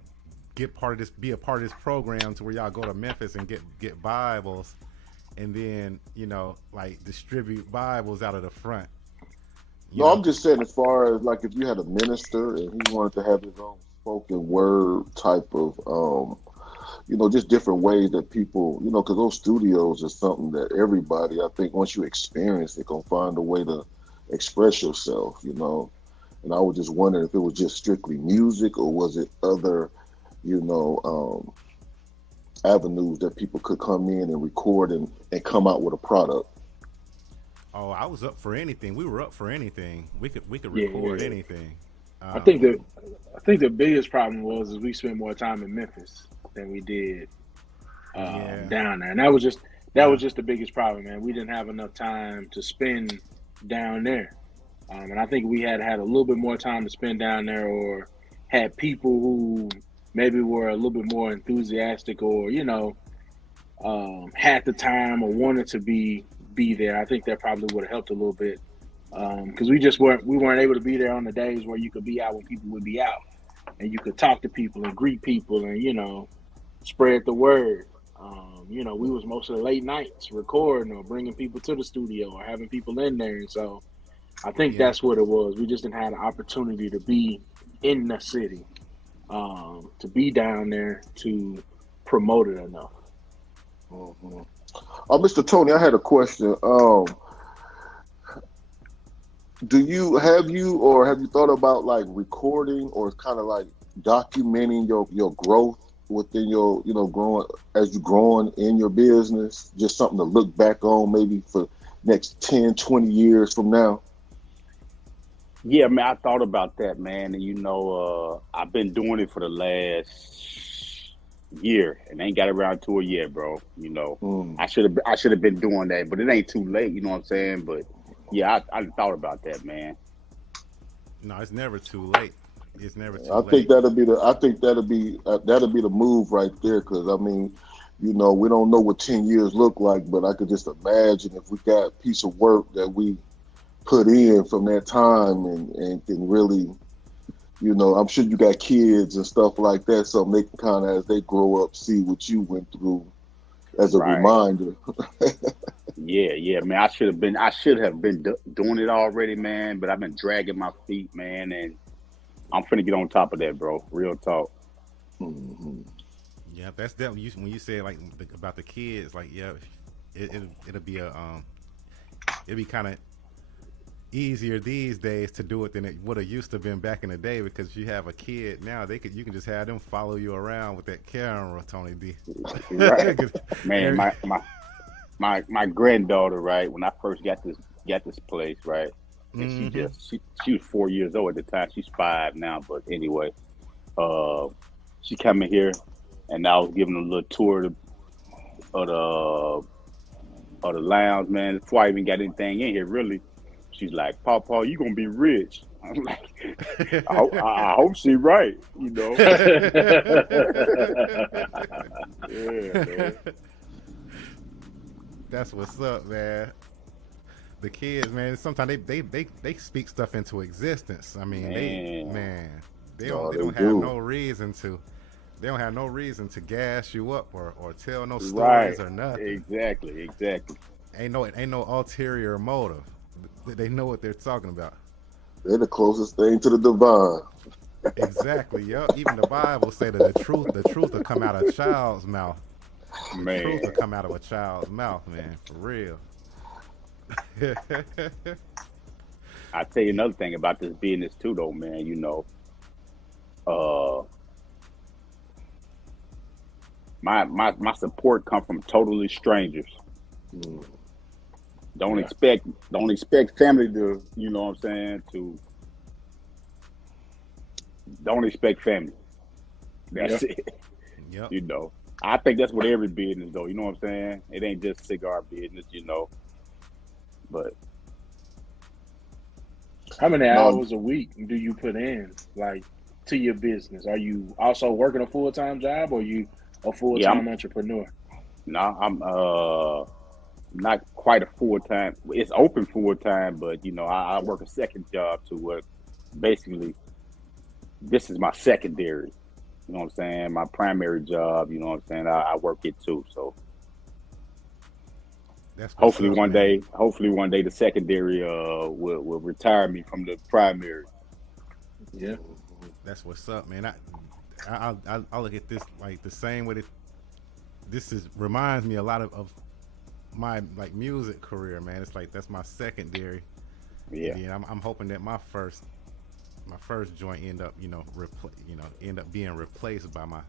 be a part of this program to where y'all go to Memphis and get Bibles, and then like distribute Bibles out of the front. I'm just saying, as far as like if you had a minister and he wanted to have his own spoken word type of just different ways that people, because those studios are something that everybody, I think, once you experience it, gonna find a way to express yourself. And I was just wondering if it was just strictly music or was it other, avenues that people could come in and record and come out with a product. Oh, I was up for anything. We were up for anything. We could record anything. I think the biggest problem was we spent more time in Memphis than we did down there, and that was just the biggest problem, man. We didn't have enough time to spend down there, and I think we had a little bit more time to spend down there, or had people who maybe were a little bit more enthusiastic, or had the time or wanted to be there. I think that probably would have helped a little bit, because we weren't able to be there on the days where you could be out when people would be out, and you could talk to people and greet people and spread the word. We was most of the late nights recording or bringing people to the studio or having people in there, and so I think that's what it was. We just didn't have the opportunity to be in the city, to be down there to promote it enough. Mm-hmm. Mr. Tony, I had a question. Have you thought about like recording or kind of like documenting your growth within your growing in your business? Just something to look back on maybe for next 10, 20 years from now. Yeah, man, I thought about that, man. And I've been doing it for the last year and ain't got around to it yet, bro. I should have been doing that, but it ain't too late, you know what I'm saying? But yeah, I thought about that, man. No, it's never too late. It's never too late. I think that'll be the move right there, because I mean, we don't know what 10 years look like, but I could just imagine if we got a piece of work that we put in from that time and can really, I'm sure you got kids and stuff like that, so they can kind of, as they grow up, see what you went through as a reminder. Yeah, man. I should have been doing it already, man. But I've been dragging my feet, man, and I'm finna get on top of that, bro. Real talk. Mm-hmm. Yeah, that's definitely when you said like about the kids. Like, yeah, it'll be it'll be kind of easier these days to do it than it would have used to been back in the day, because you have a kid now, you can just have them follow you around with that camera, Tony D. Right. Man, my granddaughter, right, when I first got this place, right, and she was 4 years old at the time. She's 5 now, but anyway, she came in here and I was giving a little tour of the lounge, man, before I even got anything in here, really. She's like, Papa, you gonna be rich. I'm like, I hope she right, Yeah, man. That's what's up, man. The kids, man, sometimes they speak stuff into existence. I mean, they don't have no reason to. They don't have no reason to gas you up or tell no stories or nothing. Exactly. Ain't no ulterior motive. They know what they're talking about. They're the closest thing to the divine. Exactly. Yep. Even the Bible say that the truth will come out of a child's mouth. Man. The truth will come out of a child's mouth, man. For real. I tell you another thing about this business too, though, man. My support come from totally strangers. Don't expect family to, you know what I'm saying, don't expect family. That's it. Yep. I think that's what every business, though, you know what I'm saying? It ain't just cigar business, but. How many hours a week do you put in, like, to your business? Are you also working a full-time job, or are you a full-time entrepreneur? No, I'm not quite a full-time. It's open full-time, but I work a second job to work. Basically, this is my secondary. You know what I'm saying? My primary job. You know what I'm saying? I work it too. So hopefully one day, the secondary will retire me from the primary. Yeah. That's what's up, man. I look at this like the same way that this is reminds me a lot of my like music career, man. It's like that's my secondary. Yeah. And then I'm hoping that my first joint end up end up being replaced by my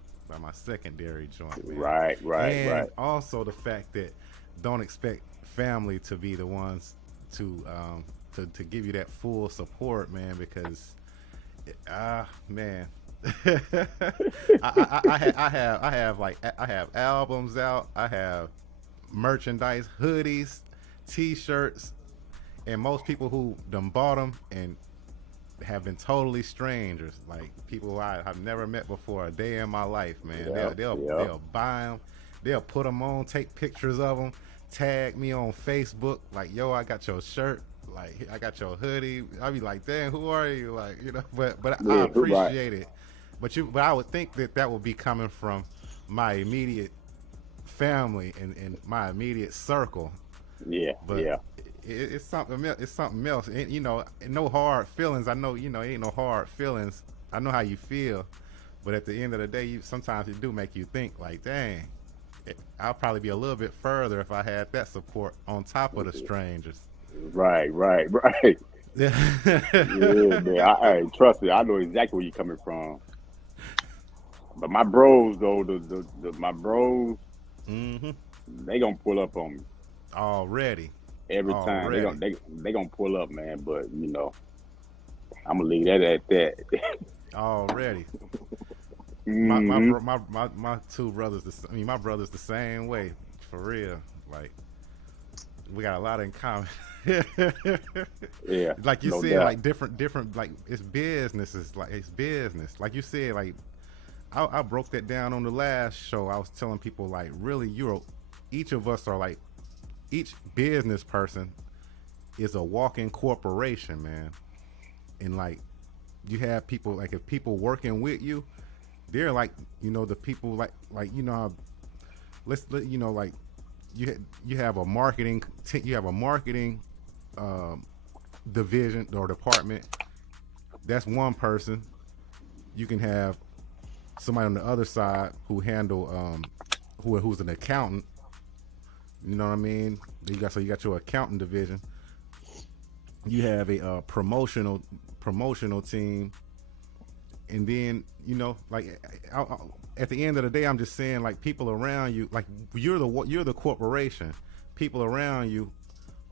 secondary joint, man. Right. And also the fact that don't expect family to be the ones to give you that full support, man, because man. I have albums out, I have merchandise, hoodies, t-shirts, and most people who done bought them and have been totally strangers, like people who I've never met before a day in my life, man. They'll buy them, they'll put them on, take pictures of them, tag me on Facebook, like, yo, I got your shirt, like, I got your hoodie. I'll be like, damn, who are you? Like, but I appreciate it. But I would think that would be coming from my immediate family and my immediate circle. Yeah, but yeah. It's something else. And, no hard feelings. I know, ain't no hard feelings. I know how you feel. But at the end of the day, sometimes it do make you think, like, dang, I'll probably be a little bit further if I had that support on top of the strangers. Right. Yeah, man. Trust me, I know exactly where you're coming from. But my bros, though, my bros, they gonna pull up on me already. Every time they gonna pull up, man. But I'm gonna leave that at that. Already. My two brothers, my brother's the same way, for real. Like, we got a lot in common. Yeah, like you said, doubt. like different, like it's business. It's business. Like you said, like I broke that down on the last show. I was telling people, like, really, each of us are like, each business person is a walking corporation, man. And like, you have people, like, if people working with you, they're like, the people like like you have a marketing division or department. That's one person. You can have somebody on the other side who handle who's an accountant. You know what I mean? You got your accountant division. You have a promotional team, and then like at the end of the day, I'm just saying, like, people around you, like, you're the corporation. People around you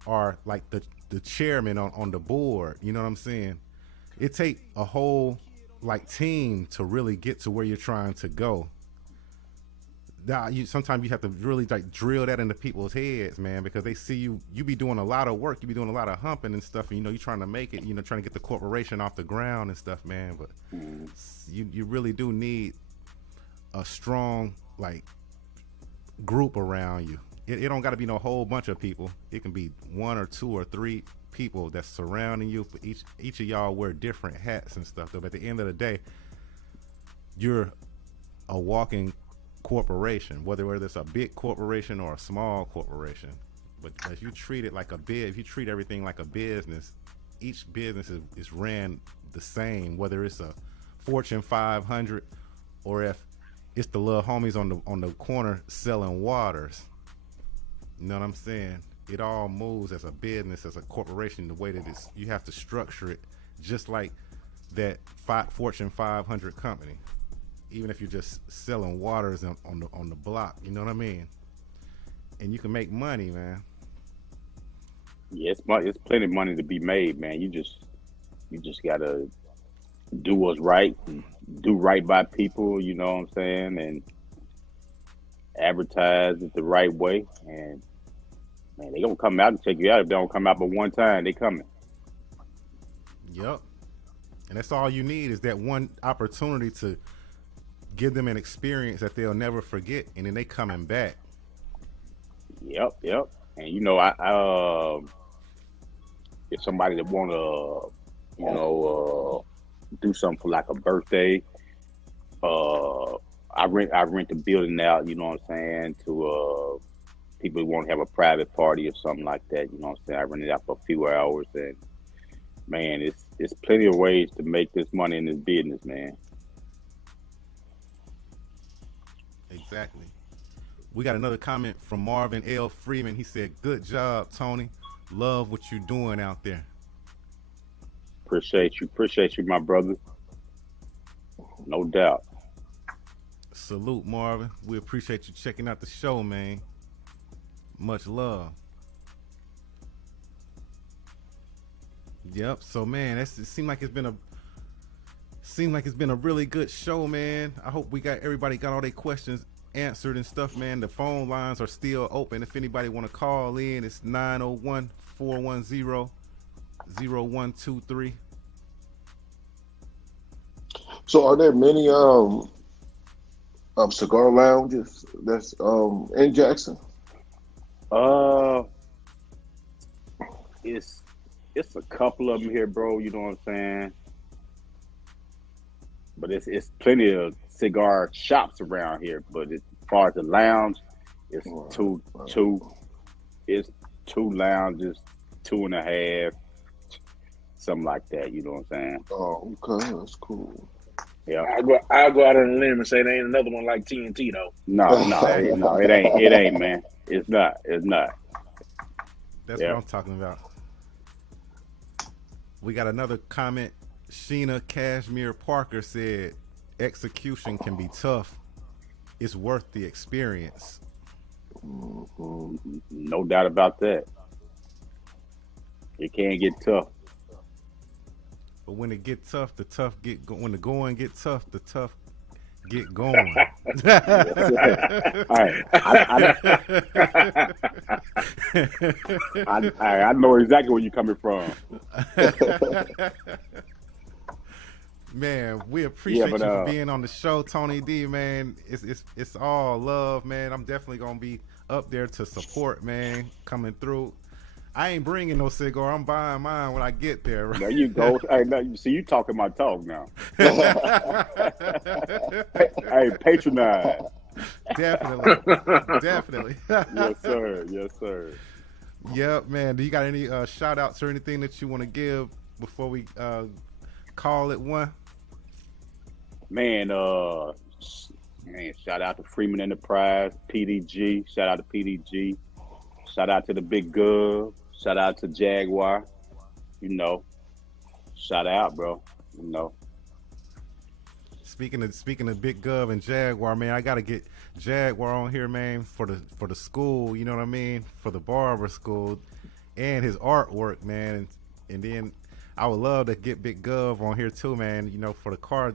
are like the chairman on the board. You know what I'm saying? It take a whole like team to really get to where you're trying to go. Sometimes you have to really like drill that into people's heads, man, because they see you be doing a lot of work, you be doing a lot of humping and stuff, and you're trying to make it, trying to get the corporation off the ground and stuff, man. But you really do need a strong like group around you. It don't got to be no whole bunch of people. It can be one or two or three people that's surrounding you. But each of y'all wear different hats and stuff, though. But at the end of the day, you're a walking corporation, whether it's a big corporation or a small corporation. But if you treat it like if you treat everything like a business, each business is ran the same, whether it's a Fortune 500 or if it's the little homies on the corner selling waters. You know what I'm saying? It all moves as a business, as a corporation, the way that you have to structure it just like that Fortune 500 company. Even if you're just selling waters on the block, you know what I mean? And you can make money, man. Yeah, it's plenty of money to be made, man. You just gotta do what's right, do right by people, you know what I'm saying, and advertise it the right way. And man, they gonna come out and check you out. If they don't come out but one time, they coming. Yep. And that's all you need is that one opportunity to give them an experience that they'll never forget, and then they coming back. Yep. And I if somebody that wanna do something for like a birthday, I rent the building out, you know what I'm saying, to people who want to have a private party or something like that, you know what I'm saying. I rent it out for a few hours, and man, it's plenty of ways to make this money in this business, man. Exactly. We got another comment from Marvin L. Freeman. He said, "Good job, Tony. Love what you're doing out there." Appreciate you, my brother. No doubt. Salute, Marvin. We appreciate you checking out the show, man. Much love. Yep. So, man, it seemed like it's been a really good show, man. I hope everybody got all their questions answered and stuff, man. The phone lines are still open. If anybody want to call in, it's 901-410-0123. So are there many cigar lounges that's in Jackson? It's a couple of them here, bro. You know what I'm saying? But it's plenty of cigar shops around here. But as far as the lounge, it's two lounges, 2.5, something like that. You know what I'm saying? Oh, okay, that's cool. Yeah, I'll go out on a limb and say there ain't another one like TNT though. No, it ain't, man. It's not. That's what I'm talking about. We got another comment. Sheena Cashmere Parker said, "Execution can be tough. It's worth the experience." No doubt about that. It can get tough. But when it get tough, when the going get tough, the tough get going. I know exactly where you're coming from. Man, we appreciate you for being on the show, Tony D, man. It's all love, man. I'm definitely gonna be up there to support, man, coming through. I ain't bringing no cigar. I'm buying mine when I get there. Right? There you go. Hey, now, you see, you talking my talk now. Hey, patronize. Definitely. Yes, sir. Yes, sir. Yep, man. Do you got any shout outs or anything that you want to give before we call it one? Man, shout out to Freeman Enterprise, PDG. Shout out to PDG. Shout out to the Big Gov. Shout out to Jaguar. You know, shout out, bro. You know. Speaking of Big Gov and Jaguar, man, I gotta get Jaguar on here, man, for the school. You know what I mean? For the barber school and his artwork, man. And then I would love to get Big Gov on here too, man. You know, for the car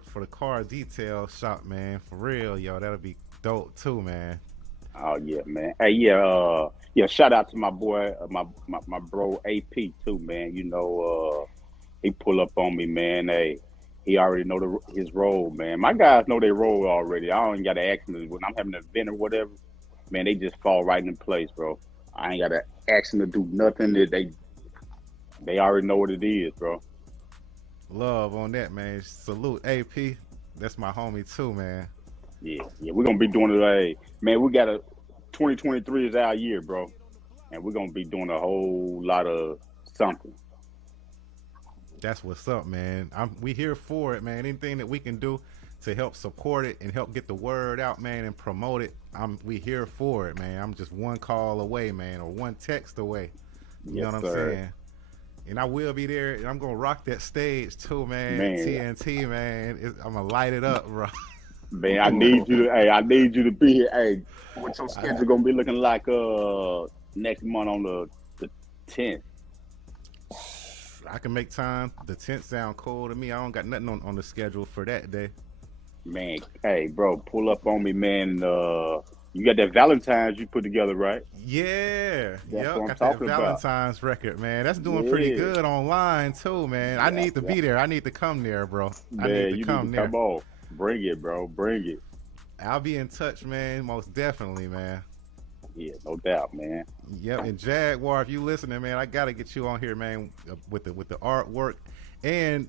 detail shop, man. For real, yo, that'll be dope too, man. Oh yeah, man. Hey, yeah. Shout out to my boy, my bro AP too, man. You know, he pull up on me, man. Hey, he already know his role, man. My guys know their role already. I don't even got to ask them when I'm having an event or whatever. Man, they just fall right in place, bro. I ain't got to ask them to do nothing. They already know what it is, bro. Love on that, man. Salute AP. That's my homie too, man. Yeah, we're gonna be doing it. Hey, man, we got 2023 is our year, bro, and we're gonna be doing a whole lot of something. That's what's up, man. We here for it, man. Anything that we can do to help support it and help get the word out, man, and promote it, we here for it, man. I'm just one call away, man, or one text away. You know what I'm saying? And I will be there, and I'm gonna rock that stage too, man. TNT, man. I'm gonna light it up, bro. Man, I need you to be here. Hey, what's your schedule gonna be looking like next month on the 10th? I can make time. The 10th sound cool to me. I don't got nothing on the schedule for that day. Man, hey, bro, pull up on me, man. You got that Valentine's you put together, right? Yeah. That's what I'm got talking that Valentine's record, man. That's doing pretty good online too, man. I need to be there. I need to come there, bro. Man, you need to come on. Bring it, bro. Bring it. I'll be in touch, man. Most definitely, man. Yeah, no doubt, man. Yep, and Jaguar, if you listening, man, I gotta get you on here, man, with the artwork. And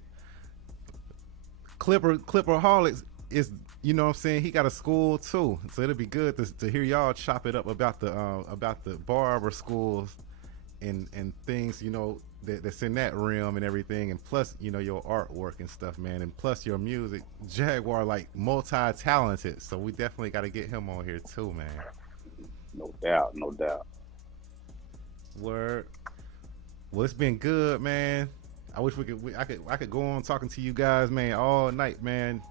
Clipperholics is, you know what I'm saying, he got a school too. So it'll be good to hear y'all chop it up about the barber schools and things, you know, that's in that realm and everything, and plus, you know, your artwork and stuff, man, and plus your music. Jaguar, like, multi-talented, so we definitely got to get him on here too, man. No doubt, no doubt. Word. Well, it's been good, man. I wish I could go on talking to you guys, man, all night, man.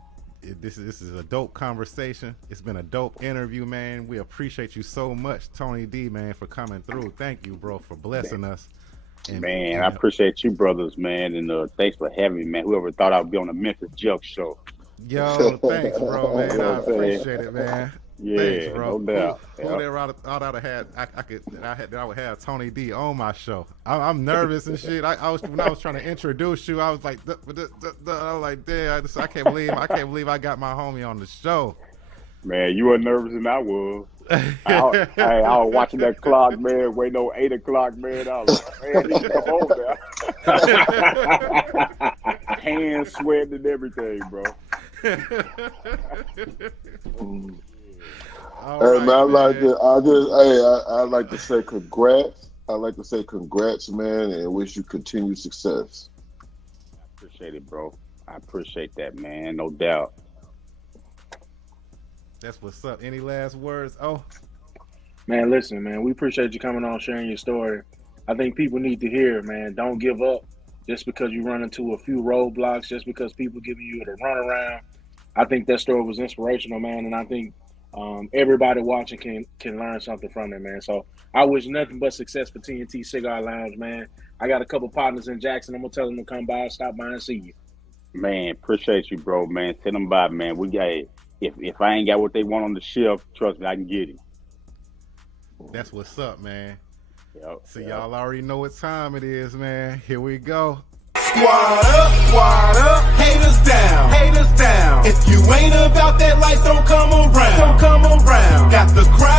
This is a dope conversation. It's been a dope interview, man. We appreciate you so much, Tony D, man, for coming through. Thank you, bro, for blessing us. And, man, I appreciate you brothers, man, and thanks for having me, man. Whoever thought I'd be on the Memphis Jelks show. Yo, thanks, bro, man. I appreciate it, man. Yeah, thanks, bro. no doubt. Who there I'd have had? I would have Tony D on my show. I'm nervous and shit. When I was trying to introduce you, I was like, I was like, damn, I can't believe I got my homie on the show. Man, you were nervous and I was. I was watching that clock, man, waiting on 8 o'clock, man. I was like, man, he come on now. Hands sweating and everything, bro. Hey, man, I'd like to say congrats. I'd like to say congrats, man, and wish you continued success. I appreciate it, bro. I appreciate that, man. No doubt. That's what's up. Any last words? Oh, man, listen, man, we appreciate you coming on, sharing your story. I think people need to hear, man, don't give up just because you run into a few roadblocks, just because people giving you the runaround. I think that story was inspirational, man, and I think everybody watching can learn something from it, man. So I wish nothing but success for TNT Cigar Lounge, man. I got a couple partners in Jackson. I'm gonna tell them to come by, stop by, and see you. Man, appreciate you, bro, man. Send them by, man. We got if I ain't got what they want on the shelf, trust me, I can get it. That's what's up, man. Yep, So y'all already know what time it is, man. Here we go. Squad up, haters down, haters down. If you ain't about that life, don't come around, don't come around. Got the crowd.